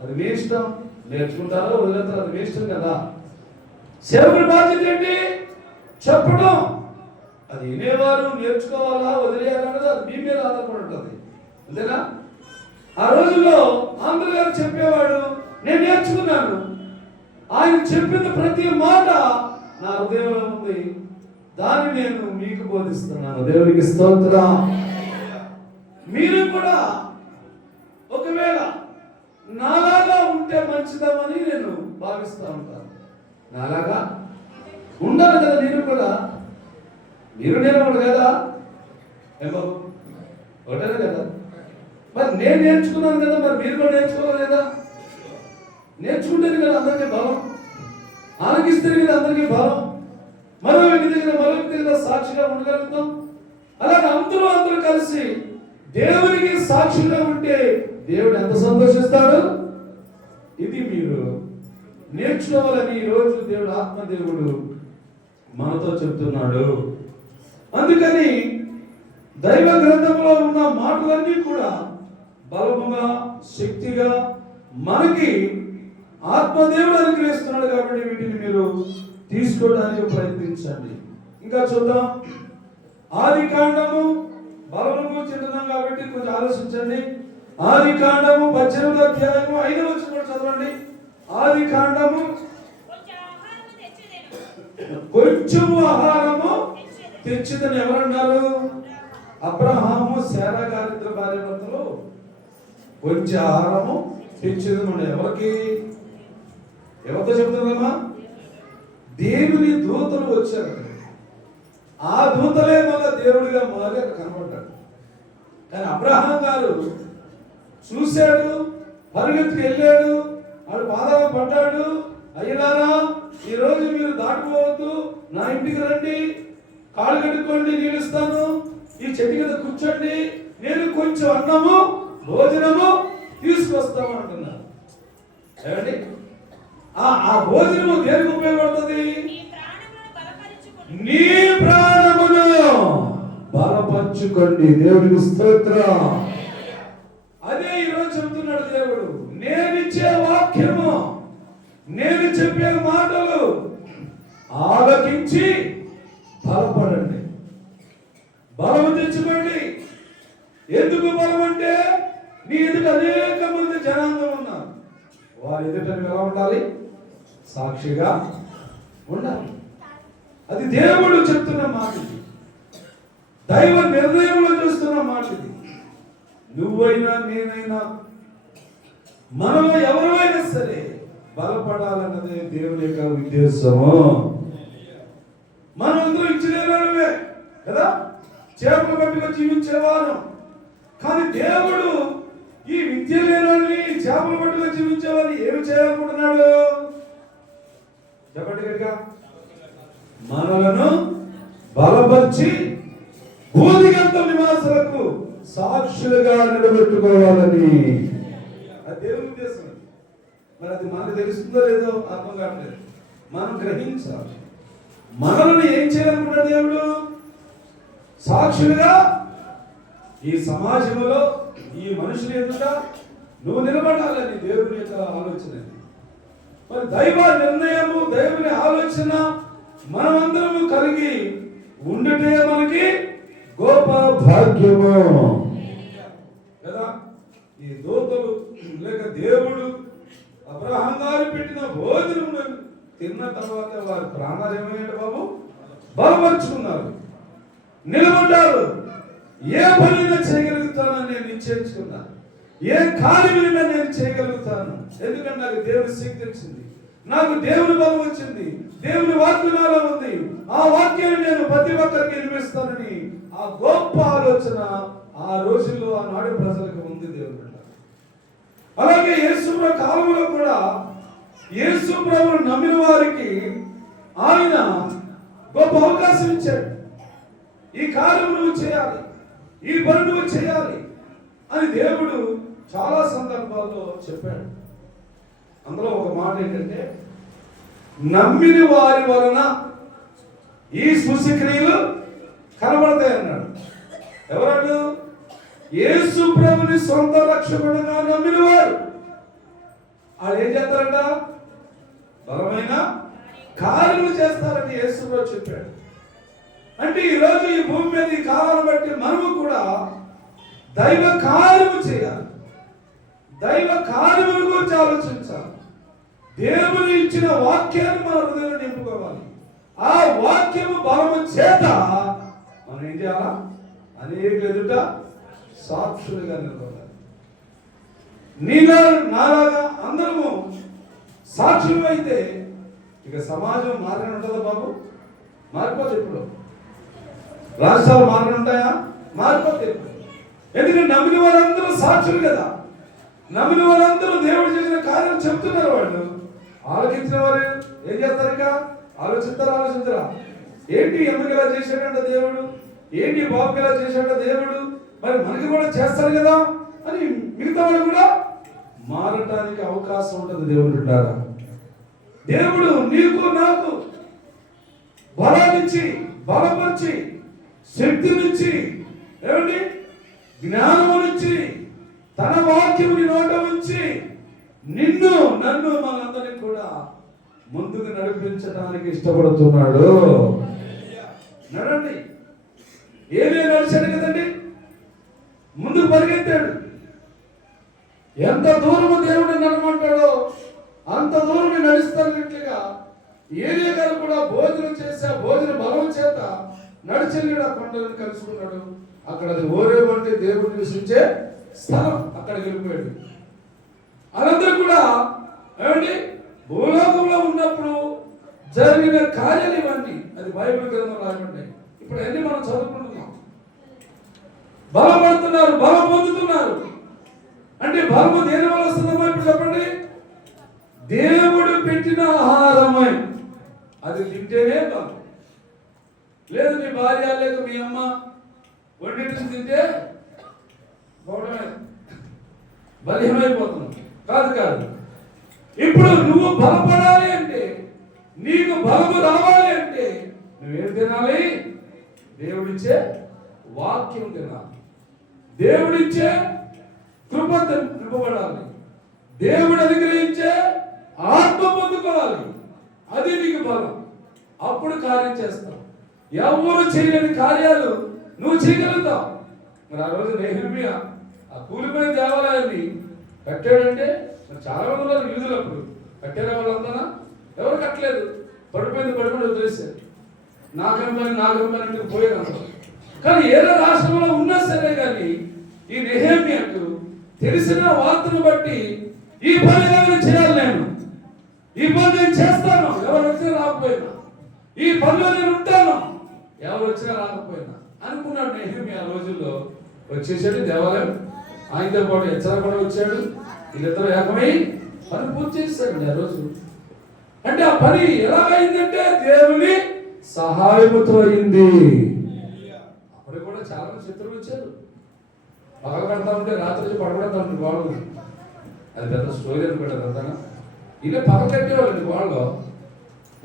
అది మీ ఇష్టం. నేర్చుకుంటారో వదిలేస్తారో అది మీ ఇష్టం కదా. సేవకుడి బాధ్యత ఏంటి? చెప్పడం. అది వినేవారు నేర్చుకోవాలా వదిలేయాలన్నది అది మీ మీద ఆధారపడి ఉంటుంది. అంతేనా? ఆ రోజుల్లో ఆంధ్ర గారు చెప్పేవాడు, నేను నేర్చుకున్నాను. ఆయన చెప్పిన ప్రతి మాట నా హృదయంలో ఉంది, దాన్ని నేను మీకు బోధిస్తున్నాను. దేవునికి స్తోత్రం. మీరు కూడా ఒకవేళ నాలాగా ఉంటే మంచిదామని నేను భావిస్తూ ఉంటాను. నాలాగా ఉండాలి కదా మీరు కూడా. మీరు నేర్పడు కదా, ఏమో ఒకటే కదా. మరి నేను నేర్చుకున్నాను కదా, మరి మీరు కూడా నేర్చుకోవాలి కదా. నేర్చుకుంటేనే కదా అందరికీ బలం, ఆలకిస్తేనే కదా అందరికీ బలం. మరో వ్యక్తి దగ్గర సాక్షిగా ఉండగలుగుతాం. అలాగే అందరూ కలిసి దేవునికి సాక్షిగా ఉంటే దేవుడు ఎంత సంతోషిస్తాడు. ఇది మీరు నేర్చుకోవాలని ఈరోజు దేవుడు ఆత్మదేవుడు మనతో చెప్తున్నాడు. అందుకని దైవ గ్రంథంలో ఉన్న మాటలన్నీ కూడా బలముగా శక్తిగా మనకి ఆత్మదేవుడు అనుగ్రహిస్తున్నాడు. కాబట్టి వీటిని మీరు తీసుకోవడానికి ప్రయత్నించండి. ఇంకా చూద్దాం. ఆది కాండము బలము గురించి చెప్తున్నాం కాబట్టి కొంచెం ఆలోచించండి. ఆది కాండము 18వ అధ్యాయము 5వ వచనం కూడా చదవండి. ఆది కాండము కొంచెము ఆహారము తెచ్చిదని ఎవరన్నారు? అబ్రహాము శారా గారిద్దరు భార్యాభర్తలు కొంచెం ఆహారము తెచ్చిదని ఎవరికి? ఎవరితో చెప్తున్నారమ్మా? దేవుని దూతలు వచ్చారు. ఆ దూతలే మళ్ళా దేవుడిగా మారి అక్కడ కనబడ్డాడు. కానీ అబ్రహాం గారు చూశాడు, పరిగెత్తుకు వెళ్ళాడు, వాడు పాదాలు పడ్డాడు. అయ్యలారా, ఈ రోజు మీరు దాటిపోవద్దు, నా ఇంటికి రండి, కాళ్ళు కడుక్కోండి, నీళ్ళు ఇస్తాను, ఈ చెట్టు కింద కూర్చోండి, నేను కొంచెం అన్నము భోజనము తీసుకొస్తాము అంటున్నారు. ఏమండి? ఆ భోజనము దేనికి ఉపయోగపడుతుంది? నీ ప్రాణమును బలపంచుకోండి. దేవుడికి స్తోత్రం. అదే ఈరోజు చెప్తున్నాడు దేవుడు. నేనిచ్చే వాక్యము, నేను చెప్పే మాటలు ఆలకించి బలపడండి, బలము తెచ్చుకోండి. ఎందుకు బలం అంటే నీ ఎదుట అనేక మంది జనాంగం ఉన్నారు. వారి ఎదుట ఎలా ఉండాలి? సాక్షిగా ఉండాలి. అది దేవుడు చెప్తున్న మాట, దైవ నిర్ణయంలో చూస్తున్న మాట. నువ్వైనా నేనైనా మనలో ఎవరైనా సరే బలపడాలన్నదే దేవుని యొక్క ఉద్దేశము. మనందరూ ఇచ్చినవే కదా, చేపలు పట్టుకొని జీవించేవారు. కానీ దేవుడు ఈ విద్య లేని వాళ్ళని, చేపలు పట్టుకొని జీవించే వాళ్ళని ఏమి చేయాలనుకుంటున్నాడు? చెప్పండి గట్టిగా. మనలను బలపరిచి భూదిగంతం నివాసులకు సాక్షులుగా నిలబెట్టుకోవాలని. అది దేవుని ఉద్దేశం. మరి అది మనకు తెలుస్తుందో లేదో అర్థం కావట్లేదు. మనం గ్రహించాలి. మనల్ని ఏం చేయాలనుకుంటాడు దేవుడు? సాక్షులుగా ఈ సమాజంలో, ఈ మనుషుల ఎదుట నువ్వు నిలబడాలని దేవుని యొక్క ఆలోచన. మరి దైవ నిర్ణయము, దేవుని ఆలోచన మనమందరము కలిగి ఉండుటే మనకి గొప్ప భాగ్యము కదా. ఈ దూతలు లేక దేవుడు అబ్రహాం గారు పెట్టిన భోజనం తిన్న తర్వాత వారి ప్రాణాలు ఏమయ్యాడు బాబు? బలపరుచుకున్నారు, నిలబడ్డారు. ఏ పనిగా చేయగలుగుతానని నేను నిశ్చయించుకున్నాను. ఏ కార్యమైనా నేను చేయగలుగుతాను. ఎందుకంటే నాకు దేవుని శక్తి వచ్చింది, నాకు దేవుని బలం వచ్చింది, దేవుని వాక్యం నాలో ఉంది. ఆ వాక్యాన్ని నేను ప్రతి ఒక్కరికి వినిపిస్తానని ఆ గొప్ప ఆలోచన ఆ రోజుల్లో ఆనాడు ప్రజలకు ఉంది దేవుడు. అలాగే యేసుప్రభు కాలంలో కూడా యేసుప్రభును నమ్మిన వారికి ఆయన గొప్ప అవకాశం ఇచ్చాడు. ఈ కార్యం నువ్వు చేయాలి, ఈ పని నువ్వు చేయాలి అని దేవుడు చాలా సందర్భాల్లో చెప్పాడు. అందులో ఒక మాట ఏంటంటే, నమ్మిన వారి వలన ఈ సూచక్రియలు కనబడతాయి అన్నాడు. ఎవరన్నాడు? యేసు ప్రభుని సొంత రక్షకుడుగా నమ్మిన వారు వాళ్ళు ఏం చేస్తారంట? బలమైన కార్యములు చేస్తారని యేసు ప్రభు చెప్పాడు. అంటే ఈరోజు ఈ భూమి మీద ఈ కాలాన్ని బట్టి మనము కూడా దైవ కార్యము చేయాలి, దైవ కార్యముల గురించి ఆలోచించాలి. దేవుని ఇచ్చిన వాక్యాన్ని మన హృదయంలో నింపుకోవాలి. ఆ వాక్యము బలము చేత మనం ఏం చేయాలా? అనేక ఎదుట సాక్షులుగా నిలబడాలి. నీలా నాలాగా అందరము సాక్షులు అయితే ఇక సమాజం మారని ఉంటుందా బాబు? మారిపోతే ఎప్పుడు? రాష్ట్రాలు మారని ఉంటాయా? మారిపోతే ఎప్పుడు? ఎందుకంటే నమ్మిన వాళ్ళందరూ సాక్షులు కదా. నమ్మిన వాళ్ళందరూ దేవుడు చేసిన కార్యం చెప్తున్నారు. వాళ్ళు ఆలోచించిన వారు ఏం చేస్తారు? ఇక ఆలోచించరా? ఏంటి ఎందుకు ఇలా చేశాడంట దేవుడు? ఏంటి బాబుకి ఇలా చేశాడంట దేవుడు? మరి మనకి కూడా చేస్తారు కదా అని మిగతా వాళ్ళు కూడా మారటానికి అవకాశం ఉంటుంది. దేవుడు ఉంటారా? దేవుడు నీకు నాకు బలాన్నిచ్చి, బలపరిచి, శక్తినిచ్చి, ఏమండి జ్ఞానమునిచ్చి, తన వాక్యముని నోట ఉంచి నిన్ను నన్ను మనందరినీ కూడా ముందుకు నడిపించడానికి ఇష్టపడుతున్నాడు. నడండి. ఏమే నడిచాడు కదండి, ముందుకు పరిగెత్తాడు. ఎంత దూరము దేవుడు నడమంటాడో అంత దూరం నడుస్తున్నట్లుగా ఏలియా గారు కూడా భోజనం చేసి ఆ భోజన బలం చేత నడిచెళ్ళాడు. ఆ కొండలను కలుసుకున్నాడు. అక్కడ అది ఓరేవు అంటే దేవుడు నివసించే స్థలం. అక్కడికి వెళ్ళిపోయాడు. అనందరూ కూడా ఏమండి భూలోకంలో ఉన్నప్పుడు జరిగిన కార్యాలు ఇవన్నీ అది బైబిల్ గ్రంథంలో రాయబడ్డాయి. ఇప్పుడు అన్ని మనం చదువుకుంటున్నాం. బలపడుతున్నారు, బలం పొందుతున్నారు. అంటే బలము దేని వల్ల వస్తుందమ్మా? ఇప్పుడు చెప్పండి. దేవుడు పెట్టిన ఆహారమై అది తింటేనే బలం. లేదు మీ భార్య లేదు మీ అమ్మ వండింటిని తింటే బలీయమైపోతున్నాం. కాదు. ఇప్పుడు నువ్వు బలపడాలి అంటే, నీకు బలము రావాలి అంటే నువ్వేం తినాలి? దేవుడిచ్చే వాక్యం తినాలి. దేవుడిచ్చే కృప నింపబడాలి. దేవుడు అనుగ్రహించే ఆత్మ పొందుకోవాలి. అది నీకు బలం. అప్పుడు కార్యం చేస్తావు. ఎవరు చేయలేని కార్యాలు నువ్వు చేయగలుగుతావు. మరి ఆ రోజు నెహెమ్యా ఆ కూలిపోయిన దేవాలయాన్ని కట్టాడంటే మరి చాలా మంది ఉన్నారు యూదులప్పుడు. కట్టారా వాళ్ళంతా? ఎవరు కట్టలేదు. పడిపోయింది వదిలేశారు. నాకంపని పోయేది. కానీ ఏదో రాష్ట్రంలో ఉన్నా సరే కానీ ఈ నెహెమ్యాకు తెలిసిన వార్తను బట్టి ఈ పని ఏమైనా చేయాలి, నేను ఈ పని నేను చేస్తాను, ఎవరు వచ్చినా రాకపోయినా ఈ పనిలో నేను ఉంటాను, ఎవరు వచ్చినా రాకపోయినా అనుకున్నాడు నెహెమ్యా. ఆ రోజుల్లో వచ్చేసాడు దేవాలయం. ఆయనతో పాటు హెచ్చర కూడా వచ్చాడు. వీళ్ళిద్దరూ ఏకమై పని పూర్తి చేశారండి ఆ రోజు. అంటే ఆ పని ఎలాగైందంటే దేవుని సహాయముతో అయింది. అప్పుడు కూడా చాలా మంది శత్రువులు వచ్చారు. పగలు కడతా ఉంటే రాత్రి పడబడతా ఉంటుంది వాళ్ళు. అది పెద్ద స్టోరీ అనుకుంటారు కదా. ఇలా పగలు కట్టేవాళ్ళండి వాళ్ళు.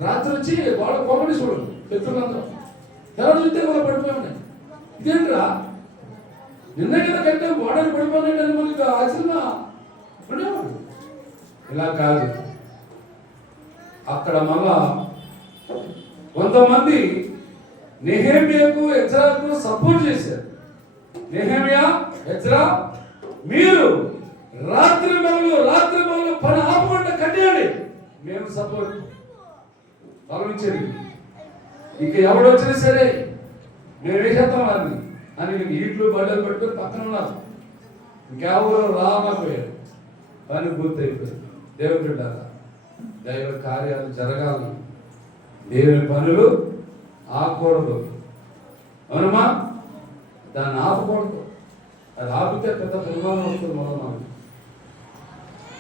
రాత్రి వచ్చి వాళ్ళు కొమ్మని చూడరు శత్రువులందరూ. ఎలా చూస్తే వాళ్ళు పడిపోయి ఉన్నాయి. ఇదేంట్రా నిన్న కదా కట్టాం గోడలు పడిపోయినాడని మనకి ఆశ్చర్యంగా ఉండేవాడు. ఇలా కాదు, అక్కడ మళ్ళా కొంతమంది నెహెమ్యాకు ఎజ్రాకు సపోర్ట్ చేశారు. నెహెమ్యా, ఎజ్రా, మీరు రాత్రి మొదలు పని ఆపకుండా కట్టేయండి, మేము సపోర్ట్ గమనించండి. ఇక ఎవడు వచ్చినా సరే మేము వేసేద్దాం వారిని అని ఈట్లు బళ్ళలు పెట్టుకొని పక్కన ఉన్నారు. ఇంకెవరు రాకపోయారు. పని పూర్తయిపోయింది. దేవుడు బిడ్డారా, దైవ కార్యాలు జరగాలి. దేవుని పనులు ఆపకూడదు. అవునమ్మా, దాన్ని ఆపకూడదు. అది ఆపితే పెద్ద పరిమాణం వస్తుంది. మనం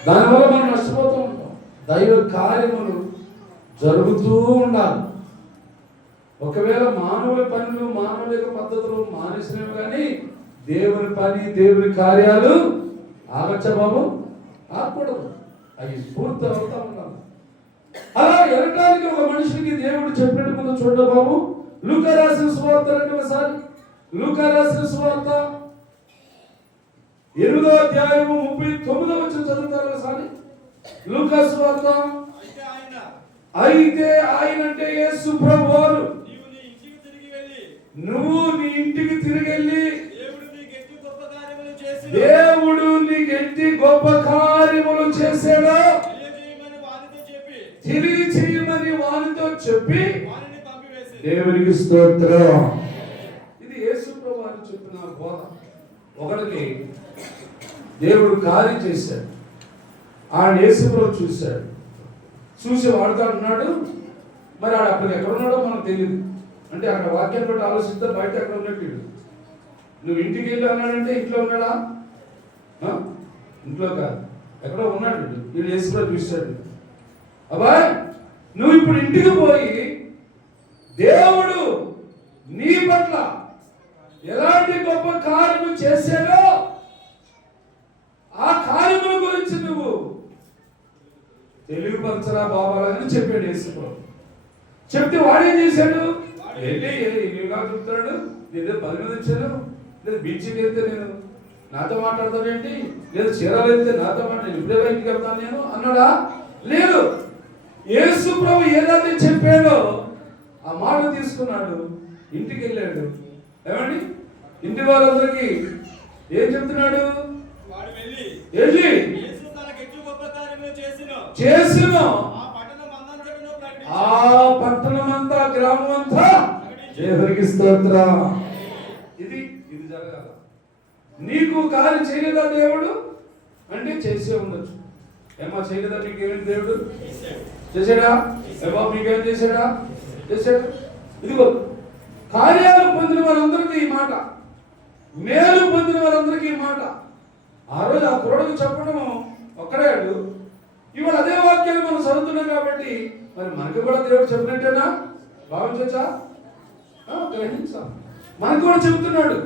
దానివల్ల మనం నష్టపోతూ ఉంటాం. దైవ కార్యములు జరుగుతూ ఉండాలి. ఒకవేళ మానవుల పనులు మానవుల యొక్క పద్ధతులు మానేసినవి కానీ దేవుని పని దేవుని కార్యాలు ఆగచ్చా బాబు? ఆగకూడదు. అవి పూర్తి అవుతా ఉండాలి. అలా ఎనటానికి ఒక మనిషికి దేవుడు చెప్పినట్టు ముందు చూడ బాబు. లూకా రాసిన సువార్త రెండవసారి, లూకా రాసిన సువార్త 8వ అధ్యాయము 39వ వచనం చదువుతారు ఒకసారి. లూకా సువార్త. అయితే ఆయన అంటే యేసు ప్రభువారు, నువ్వు నీ ఇంటికి తిరిగి వెళ్ళి దేవుడు నీకు ఎట్టి గొప్ప కార్యములు చేశాడో తిరిగి చేయమని వానితో చెప్పి దేవునికి స్తోత్రం. ఇది యేసు ప్రభువారు చెప్పిన బోధ. ఒకరికి దేవుడు కార్యం చేశాడు. ఆయన యేసు ప్రభు చూశాడు. చూసి వాడుతా ఉన్నాడు. మరి ఆడు అప్పుడు ఎక్కడ ఉన్నాడో మనకు తెలియదు. అంటే అక్కడ వాక్యాన్ని బట్టి ఆలోచిస్తే బయట ఎక్కడ ఉన్నట్టు. నువ్వు ఇంటికి వెళ్ళి అన్నాడంటే ఇంట్లో ఉన్నాడా? ఇంట్లో కాదు, ఎక్కడో ఉన్నాడు. వీడు యేసు ప్రభు చూశాడు. అబ్బాయి, నువ్వు ఇప్పుడు ఇంటికి పోయి దేవుడు నీ పట్ల ఎలాంటి గొప్ప కార్యము చేశాడో ఆ కార్యముల గురించి నువ్వు తెలియపరచరా బాబాలని చెప్పాడు యేసు ప్రభు. చెప్తే వాడేం చేశాడు? ఏంటి నీవుగా చెప్తాడు, నేను 10 మంది వచ్చాను, లేదు బీచ్కి వెళ్తే నేను నాతో మాట్లాడతానేంటి, లేదు చీరాలు వెళ్తే నాతో నేను ఇప్పుడే బయటికి వెళ్తాను నేను అన్నాడా? లేదు. యేసు ప్రభు ఏదైతే చెప్పాడో ఆ మాట తీసుకున్నాడు, ఇంటికి వెళ్ళాడు. ఏమండి, ఇంటి వాళ్ళందరికీ ఏం చెప్తున్నాడు? వెళ్ళి చేసిన ఆ పట్టణమంతా గ్రామమంతా దేవునికి స్తోత్రం. ఇది జరగాల. నీకు కార్యం చేయలేదా దేవుడు అంటే చేసే ఉండొచ్చు. ఏమో చేయలేదా నీకు ఏమిటి దేవుడు? చేశాడా? ఏమో మీకేం చేశాడా? చేశాడు. ఇదిగో కార్యాలు పొందిన వారందరికీ ఈ మాట, మేలు పొందిన వారందరికీ ఈ మాట. ఆ రోజు ఆ కుర్రడికి చెప్పడం ఒక్కడాడు. ఇవాళ అదే వాక్యాన్ని మనం చదువుతున్నాం కాబట్టి మరి మనకి కూడా దేవుడు చెప్పినట్టేనా భావించచ్చా? గ్రహించా. మనకు కూడా చెబుతున్నాడు.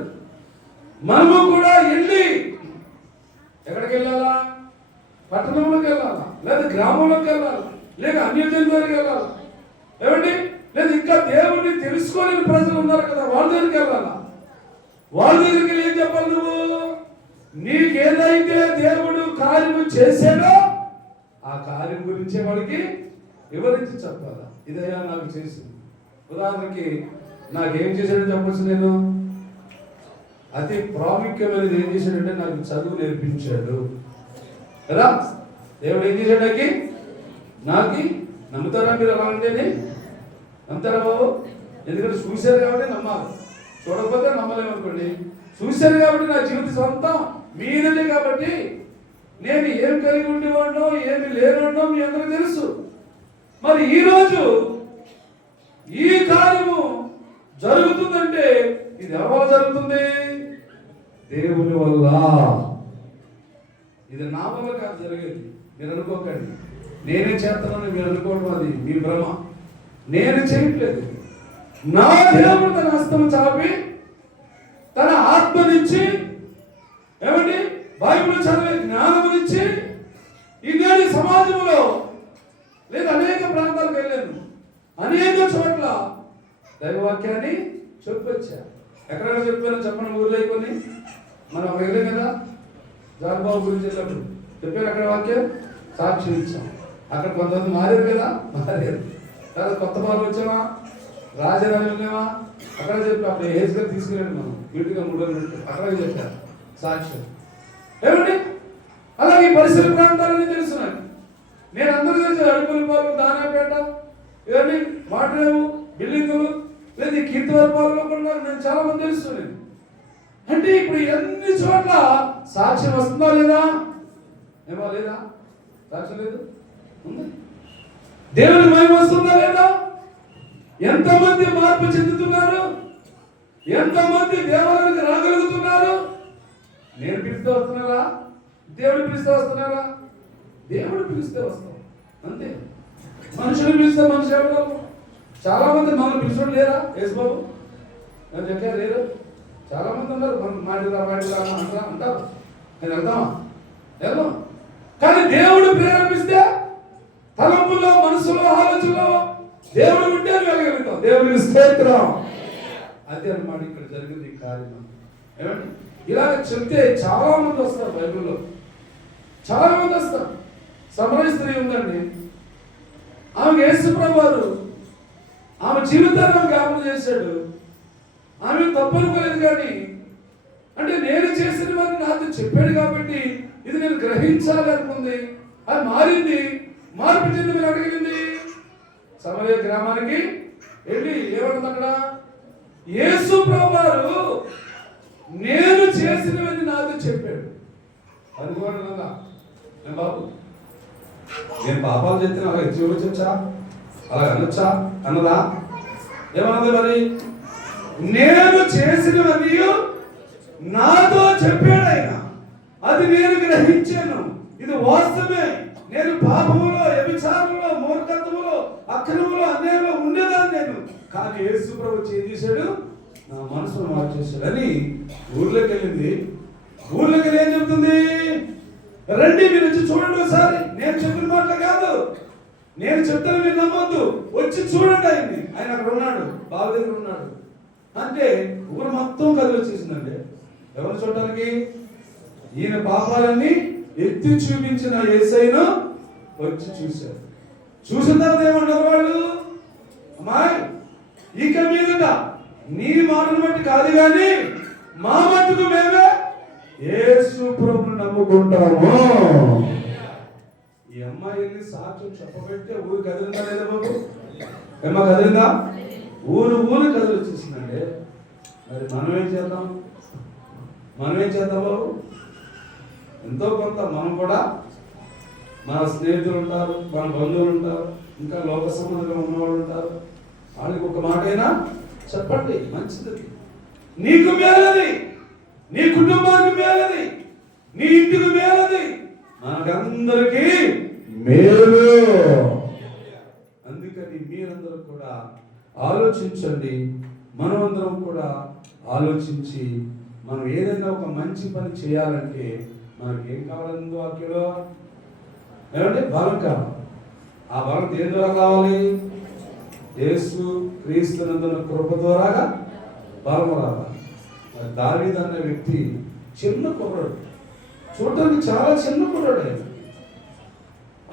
మనము కూడా వెళ్ళి ఎక్కడికి వెళ్ళాలా? పట్టణంలోకి వెళ్ళాలా, లేదా గ్రామంలోకి వెళ్ళాలా, లేక అన్యజనుల దగ్గరికి వెళ్ళాలా? ఏమండి, లేదా ఇంకా దేవుడిని తెలుసుకోలేని ప్రజలు ఉన్నారు కదా, వాళ్ళ దగ్గరికి వెళ్ళాలా? వాళ్ళ దగ్గరికి వెళ్ళి ఏం చెప్పాలి? నువ్వు నీకేదైతే దేవుడు కార్యము చేశాడో ఆ కార్యం గురించే వాడికి వివరించి చెప్పాలా. ఇదయ్యా నాకు చేసింది. ఉదాహరణకి నాకేం చేశాడని చెప్పచ్చు. నేను అతి ప్రాముఖ్యమైనది ఏం చేశాడంటే నాకు చదువు నేర్పించాడు కదా. దేవుడు ఏం చేశాడు? నాకు నమ్ముతారా మీరు? అలా అంటేనే నమ్ముతారా బాబు? ఎందుకంటే చూశారు కాబట్టి నమ్మాలి, చూడకపోతే నమ్మలేమనుకోండి. చూశారు కాబట్టి నా జీవిత సొంతం మీరే కాబట్టి నేను ఏం కలిగి ఉండేవాడినో ఏమి లేనివాడినో మీ అందరూ తెలుసు. మరి ఈరోజు ఈ కార్యము జరుగుతుందంటే ఇది ఎవరి వల్ల జరుగుతుంది? దేవుని వల్ల. ఇది నా వల్ల కాదు జరిగేది, మీరు అనుకోకండి. నేనే చేస్తానని మీరు అనుకోవడం అది మీ భ్రమ. నేను చేయట్లేదు. నా దేవుడు తన హస్తం చాపి తన ఆత్మనిచ్చి, ఏమండి, బైబిల్ చదివే జ్ఞానమునిచ్చి ఇదే సమాజంలో లేదా అనేక ప్రాంతాలకు వెళ్ళాను, అనేక చోట్ల దైవవాక్యాన్ని చెప్పొచ్చా. ఎక్కడెక్కడ చెప్పాను చెప్పండి. ఊర్లో కొన్ని మనం అక్కడ వెళ్ళాం కదా, జాన్బాబు గురించి వెళ్ళినప్పుడు చెప్పారు. అక్కడ వాక్యం సాక్షి ఇచ్చాం. అక్కడ కొంతమంది మారారు కదా, మారారు. తర్వాత కొత్త బాబు వచ్చామా, రాజధాని వెళ్ళామా, అక్కడ చెప్పి అప్పుడు ఏజ్ గారు తీసుకెళ్ళండి మనం వీటిగా 3 రోజులు అక్కడ చెప్పారు సాక్ష్యం. ఏమండి, అలాగే పరిసర ప్రాంతాలన్నీ తెలుస్తున్నాయి. నేను అందరూ తెలిసి అడుగులపాలు, దానాపేట, ఇవన్నీ మాట్లాడేవు బిల్డింగులు, లేదా కీర్తివరపాలలో కూడా నేను చాలా మంది తెలుస్తున్నాను. అంటే ఇప్పుడు ఎన్ని చోట్ల సాక్ష్యం వస్తుందా లేదా? ఏమో లేదా? సాక్ష్యం లేదు, ఉంది. దేవుని మహిమ వస్తుందా లేదా? ఎంతమంది మార్పు చెందుతున్నారు? ఎంతమంది దేవాలయానికి రాగలుగుతున్నారు? నేను పిలిస్తే వస్తున్నారా? దేవుడు పిలిస్తే వస్తున్నారా? దేవుడు పిలిస్తే వస్తాం, అంతే. మనుషులు పిలిస్తే మనుషులు ఎవరు? చాలా మంది మనల్ని పిలిచడం లేరా? యేసుబాబు నేను చెప్పారు లేరు. చాలా మంది ఉన్నారు, మనం మాటిరా అంటారు. నేను వెళ్తామా? వెళ్దాం. కానీ దేవుడు ప్రేరేపిస్తే తలంపుల్లో, మనసులో, ఆలోచనలో దేవుడు ఉంటే వెళ్ళగలుగుతాం. దేవుడికి స్తోత్రం. అదే అన్నమాట ఇక్కడ జరిగింది ఈ కార్యం. ఏమండి, ఇలా చెప్తే చాలా మంది వస్తారు. బైబిల్లో చాలా మంది వస్తారు. సమరయ స్త్రీ ఉందండి, ఆమెకు యేసుప్రభువు వారు ఆమె జీవితాన్ని జ్ఞాపకం చేశాడు. ఆమె తప్పనుకోలేదు, కానీ అంటే నేను చేసినవన్నీ నాతో చెప్పాడు కాబట్టి ఇది నేను గ్రహించాలి అనుకుంది. అది మారింది. మార్పు చెంది మీరు అడిగింది సమరయ గ్రామానికి వెళ్ళి ఏమంటుంది అక్కడ, యేసుప్రభువు వారు నేను చేసినవన్నీ నాతో చెప్పాడు. అనుకోండి బాబు, నేను పాపాలు చెప్తే అలా చూపించా, అలా అనొచ్చా అన్నదా? ఏమన్నది మరి? నేను చేసినవన్నీ నాతో చెప్పాడు ఆయన, అది నేను గ్రహించాను, ఇది వాస్తవమే. నేను పాపములో, వ్యభిచారంలో, మూర్ఖత్వములో, అక్రమంలో, అన్యాయంలో ఉండేదాన్ని నేను. కానీ యేసు ప్రభు ఏం చేశాడు? నా మనసును మార్చేశాడు అని ఊర్లోకి వెళ్ళింది. ఊర్లోకి వెళ్ళి ఏం చెప్తుంది? రండి మీరు వచ్చి చూడండి ఒకసారి. నేను చెప్పిన మాటలు కాదు, నేను చెప్తాను, మీరు నమ్మొద్దు, వచ్చి చూడండి ఆయన్ని. ఆయన అక్కడ ఉన్నాడు, బావి దగ్గర ఉన్నాడు. అంటే ఊరు మొత్తం కదిలి వచ్చేసిందండి. ఎవరు చూడటానికి? ఈయన పాపాలన్నీ ఎత్తి చూపించిన యేసయ్యను వచ్చి చూశారు. చూసిన తర్వాత ఏమన్నారు వాళ్ళు? అమ్మాయి, ఇక మీదట నీ మాటను బట్టి కాదు కానీ మా మట్టుకు మేమే యేసు ప్రభువును నమ్ముకుంటాము. ఈ అమ్మాయిని సాక్ష్యం చెప్పబెట్టే ఊరు కదిలిందా లేదా బాబు? ఏమో కదిలిందా? ఊరు కదిలి వచ్చేసిందండి. మరి మనం ఏం చేద్దాం బాబు? ఎంతో కొంత మనం కూడా, మన స్నేహితులు ఉంటారు, మన బంధువులు ఉంటారు, ఇంకా లోక సంబంధంగా ఉన్నవాళ్ళు ఉంటారు. వాళ్ళకి ఒక మాట అయినా చెప్పండి, మంచిది. నీకు మేలది, నీ కుటుంబానికి మేలది, నీ ఇంటికి మేలది, మనకందరికీ మేలు. అందుకని మీరందరూ కూడా ఆలోచించండి. మనమందరం కూడా ఆలోచించి మనం ఏదైనా ఒక మంచి పని చేయాలంటే మనకి ఏం కావాలందు వాక్యంలో? ఏమంటే బలం కావాలి. ఆ బలం దేని ద్వారా కావాలి? యేసు క్రీస్తునందున కృప ద్వారాగా బలం రావాలి. దావీదు అనే వ్యక్తి చిన్న కుర్రాడు, చూడటానికి చాలా చిన్న కుర్రాడు. ఆయన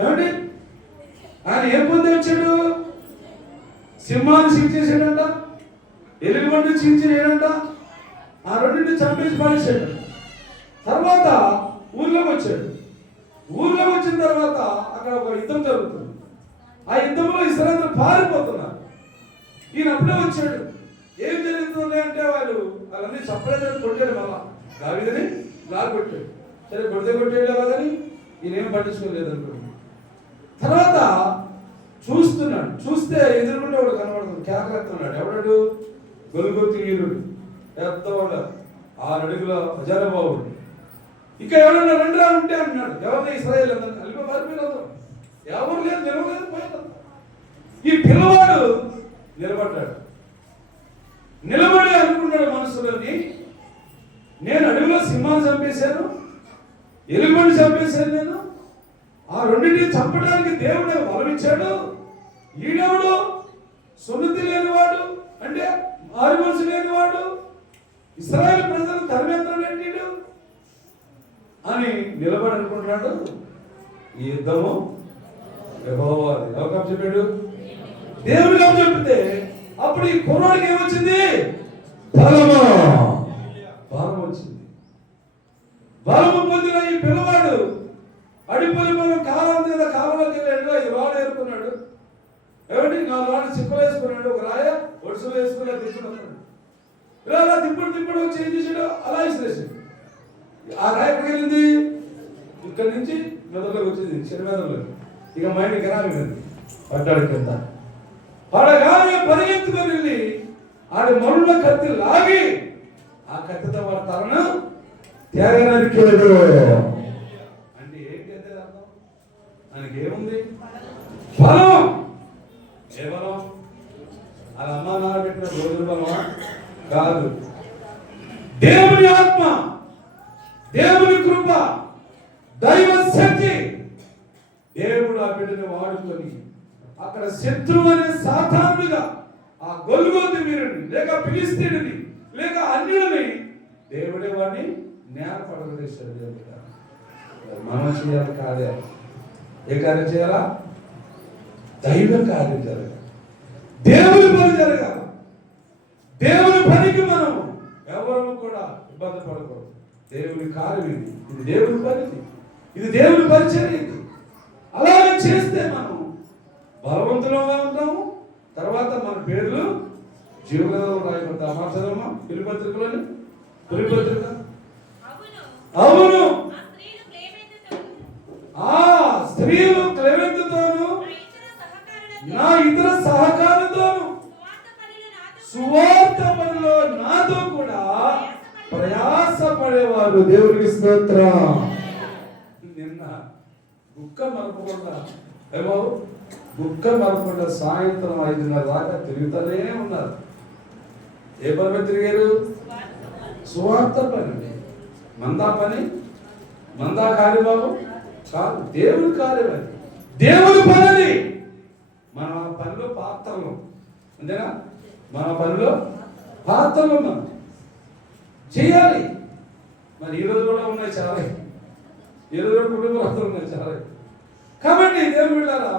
ఏమంటే ఆయన ఏం పొంది వచ్చాడు? సింహాన్ని చించేసాడంట, ఎలుగుబంటిని చించేసాడంట, ఆ రెండింటిని చంపేసి పడేసాడు. తర్వాత ఊర్లోకి వచ్చాడు. ఊర్లోకి వచ్చిన తర్వాత అక్కడ ఒక యుద్ధం జరుగుతుంది. ఆ యుద్ధంలో ఇశ్రాయేలీయులు పారిపోతున్నారు. ఈయన అప్పుడే వచ్చాడు. ఏం జరుగుతుంది అంటే వాళ్ళన్నీ చప్పలేదు కొట్టాడు. మళ్ళా దావీదుని లాగొట్టాడు. సరే కొట్టాడు అలాగని ఈయన ఏం పట్టించుకోలేదు అనుకోండి. తర్వాత చూస్తున్నాడు. చూస్తే ఎదురుకుంటే వాడు కనబడుతుంది, కేకలేస్తున్నాడు. ఎవడాడు? గొలుగొత్తి వీరుడు, పెద్దవాడు, 6 అడుగుల అజారబాబుడు. ఇంకా ఎవరైనా రెండురా ఉంటే అన్నాడు. ఎవరిని? ఇశ్రాయేలు అందరినీ కలిపి పారిపోయిన ఎవరు లేదు, నిలవలేదు, పోయిన ఈ పిల్లవాడు నిలబడ్డాడు. నిలబడి అనుకున్నాడు మనసులోని, నేను అడవిలో సింహాన్ని చంపేశాను, ఎలుగుబండి చంపేశాను, నేను ఆ రెండింటిని చంపడానికి దేవుడు బలం ఇచ్చాడు. ఈడెవడు? సున్నతి లేనివాడు, అంటే ఆరు మనసు లేనివాడు, ఇశ్రాయేలు ప్రజలు తరిమేస్తాడండి అని నిలబడి అనుకుంటున్నాడు. ఈ యుద్ధము యెహోవాది. ఎవరు చెప్పాడు? దేవుడు చెప్తే అప్పుడు ఈ కుర్రాడికి ఏమొచ్చింది? బలము. బలం వచ్చింది. బలము పొందిన ఈ పిల్లవాడు అడిపోయి మనం కాలం మీద కాలంలోకి వెళ్ళాడు. ఈ వాడు ఏరుకున్నాడు. ఏమండి? 4 రాళ్ళు చిక్కులు వేసుకున్నాడు. ఒక రాయ ఒడుసులు వేసుకుని తిప్పుకున్నాడు. ఇలా తిప్పుడు వచ్చి ఏం చేసాడు? అలా ఇసిరేసాడు. ఆ రాయ ఎక్కడికి వెళ్ళింది? ఇక్కడి నుంచి మెదడులోకి వచ్చింది, శరీరంలోకి. ఇక మైండ్ ఖరాబ్ అయింది. పడ్డాడు కింద. పడగానే పరిగెత్తుకొని వెళ్ళి ఆడి మరుల కత్తి లాగి ఆ కత్తితో వాడి తలను త్యాగనరికాడు. అంటే ఏంటి అంటే అర్థం? ఆయనకి ఏముంది? బలం. ఏ బలం? అది అమ్మా నాన్న పెట్టిన రోజుల బలమా? కాదు. దేవుని ఆత్మ, దేవుని కృప, దైవ శక్తి. దేవుడు ఆ బిడ్డను వాడుకొని అక్కడ శత్రువు అనే సాధారణుడిగా ఆ గొల్గోతు వీరుని లేక ఫిలిస్తీయుడిని లేక అన్యుడిని దేవుడే వాడిని నేలపడగొట్టేశాడు. దేవుడు మనం చేయాలి కార్యం. ఏ కార్యం చేయాలా? దైవ కార్యం జరగాలి, దేవుని పని జరగాలి. దేవుని పనికి మనం ఎవరు కూడా ఇబ్బంది పడకూడదు. దేవుని కార్యం ఇది, ఇది దేవుని పని, ఇది దేవుని పరిచర్య. అలాగే చేస్తే మనం బలవంతులుగా ఉంటాము. తర్వాత మన పేర్లు జీవనంలో రాయబడతాం. మార్చదమ్మా పిలుపత్రికలోని. పిలుపత్రిక అవును, ఆ స్త్రీలు క్లెవెంతుతోను నా ఇతర సహకారులతోను సువార్త పనిలో నాతో కూడా ప్రయాసపడేవారు. దేవునికి స్తోత్రం. నిన్న గుక్క మరపకుండా ఏమో గుక్క మరపకుండా సాయంత్రం 5:30 దాకా తిరుగుతూనే ఉన్నారు. ఏ పని మీద తిరిగారు? సువార్త పని. మందా పని, మందా కార్యబాబు కాదు, దేవుని కార్యం. అది దేవుని పని. మన పనిలో పాత్రలు, అంతేనా? మన పనిలో పాత్రలు మనం చేయాలి. మరి ఈరోజు కూడా ఉన్నాయి చాలా, ఈరోజు కూడా కుటుంబ పాత్రలు ఉన్నాయి చాలా. కాబట్టి దేవుని బిడ్డలారా,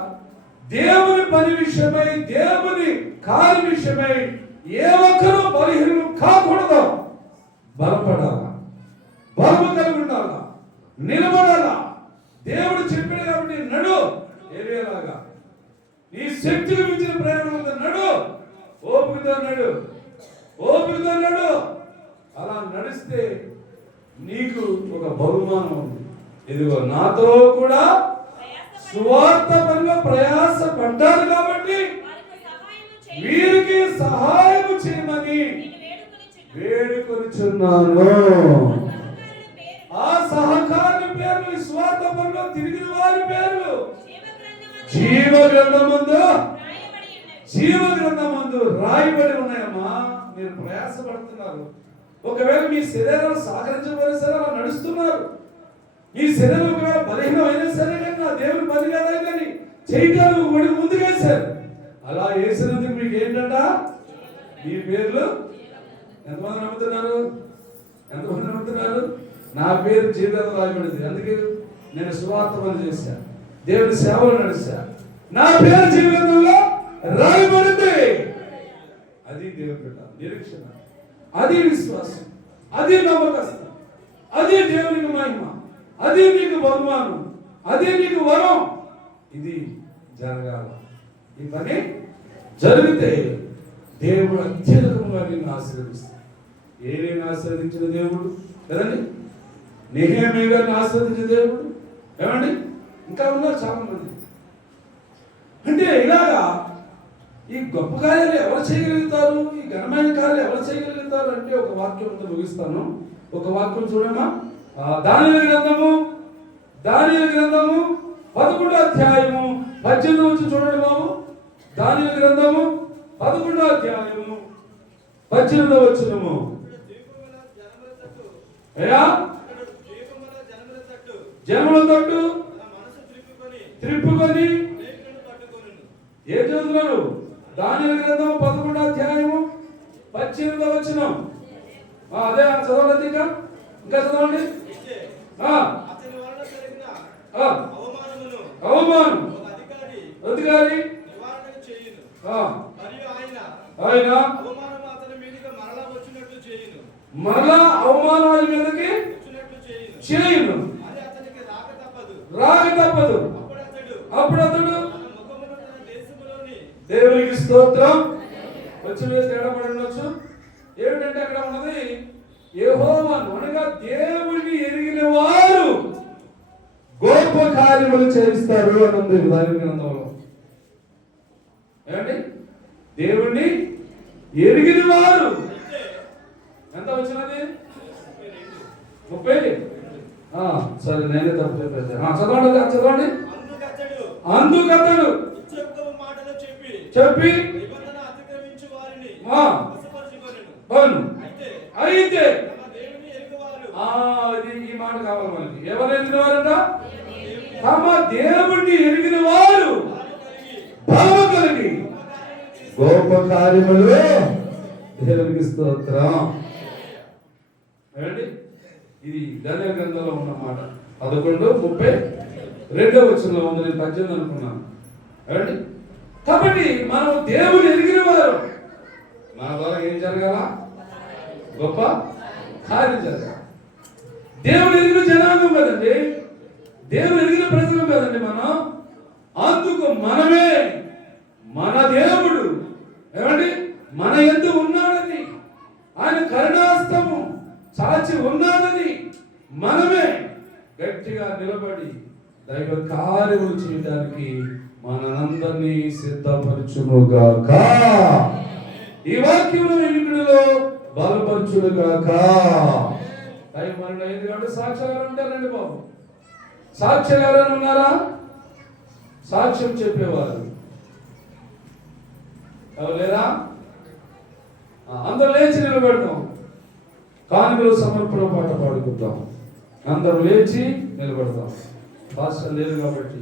దేవుని పని విషయమై, దేవుని కార్య విషయమై ఏ ఒక్కరూ బలహీనులు కాకూడదు. బలపడాలా, బలము కలిగి ఉండాలా, నిలబడాలా. దేవుడు చెప్పాడు కాబట్టి నడు. ఏవేలాగా నీ శక్తికి మించిన ప్రయాణం ఉంది, నడు. ఓపికతో నడు, ఓపికతో నడు. అలా నడిస్తే నీకు ఒక బహుమానం ఉంది. ఇదిగో నాతో కూడా సువార్త పనిలో ప్రయాస పడ్డారు కాబట్టి వీరికి సహాయం చేయమని వేడుకొనిచున్నాను. ఆ సహకారుల పేర్లు, సువార్త పనిలో తిరిగిన వారి పేర్లు జీవ గ్రంథమందు రాయబడి ఉన్నాయమ్మా. మీరు ప్రయాసపడుతున్నారు. ఒకవేళ మీ శరీరాలు సహకరించబోయినా సరే అలా నడుస్తున్నారు. మీ శరీరం ఒకవేళ బలహీనం అయినా సరే కానీ నా దేవుని పని కదా కానీ చేయటానికి ఒకటి ముందుకు వేశారు. అలా వేసినందుకు మీకు ఏంటంట? మీ పేర్లు ఎంతమంది నమ్ముతున్నారు? ఎంతమంది నమ్ముతున్నారు? నా పేరు జీవితంలో రాయబడింది. అందుకే నేను సువార్త పని చేశాను, దేవుని సేవలు నడిచాను, నా పేరు జీవితంలో రాయబడింది. అది దేవుని నిరీక్షణ, అది విశ్వాసం, అది నమ్మకం, అది దేవునికి మహిమ, అది నీకు బహుమానం, అది నీకు వరం. ఇది జరగాల. ఈ పని జరిగితే దేవుడు అత్యధికంగా నిన్ను ఆశీర్వదిస్తాడు. ఏలియాను ఆశీర్వదించిన దేవుడు కదండి, నెహెమీయా గారిని ఆశీర్వదించిన దేవుడు. ఏమండి? ఇంకా ఉన్నారు చాలా మంది. అంటే ఇలాగా ఈ గొప్ప కార్యాలు ఎవరు చేయగలుగుతారు? ఈ ఘనమైన కార్యాలు ఎవరు చేయగలుగుతారు అంటే ఒక వాక్యంతో ముగిస్తాను. ఒక వాక్యం చూడమ్మా. దానియేలు గ్రంథము 11వ అధ్యాయము 18 వచ్చి చూడండి బాబు. దానియేలు గ్రంథము 11వ అధ్యాయము 18వ వచనము. అయ్యా జనముల తట్టు త్రిప్పుకొని ఏ చదువుతున్నారు? దానియేలు గ్రంథము 11వ అధ్యాయము 18వ వచనం. అదే చదవండి, ఇంకా చదవండి. అవమానం అధికారి ఆయన మరలా అవమానం ఆయన మీదకి చేయును, రాక తప్పదు. అప్పుడు అతడు దేవునికి స్తోత్రం. వచ్చిన తేడా పడి ఉండొచ్చు. ఏమిటంటే అక్కడ ఉన్నది యెహోవాను అనగా దేవుడిని ఎరిగిన వారు గొప్ప కార్యములు చేయిస్తారు అని ఉంది దాని గ్రంథంలో. ఏమండి? దేవుణ్ణి ఎరిగిన వారు ఎంత వచ్చినది? 30. సరే, నేనే తప్పు చెప్పేది. చదవండి. అందుకతడు చెప్పి అయితే ఈ మాట కావాలి మనకి. ఎవరు ఎరిగిన వారంట? తమ దేవుణ్ణి ఎరిగిన వారు బలము కలిగి గొప్ప కార్యములు దేవునికి స్తోత్రం. ఏమండి? ఇది దానియేలు గ్రంథంలో ఉన్న మాట. 11:32 వచనంలో ఉంది. నేను 18 అనుకున్నాను. ఏమండి? కాబట్టి మనం దేవుని ఎరిగిన వారు, మన ద్వారా ఏం జరగాల? గొప్ప కార్యం జరగాలి. దేవుని ఎరిగిన జనాంగం కదండి, దేవుని ఎరిగిన ప్రజలు కదండి మనం. అందుకు మనమే మన దేవుడు ఏమండి మన యందు ఉన్నాడని, ఆయన కరుణాస్తము చాచి ఉన్నాడని మనమే గట్టిగా నిలబడి దైవ కార్యములు చేయడానికి మనందరినీ సిద్ధపరచునుగాక. ఈ వాక్యమును వినికిడిలో బలపరచునుగాక. టైం 12 కాబట్టి సాక్ష్యాలు ఉంటారండి బాబు. సాక్ష్యాలు ఉన్నారా? సాక్ష్యం చెప్పేవారు ఎవరు లేరా? అందరూ లేచి నిలబెడదాం. కానుకలు సమర్పణ పాట పాడుకుందాం. అందరూ లేచి నిలబడదాం. భాష లేదు కాబట్టి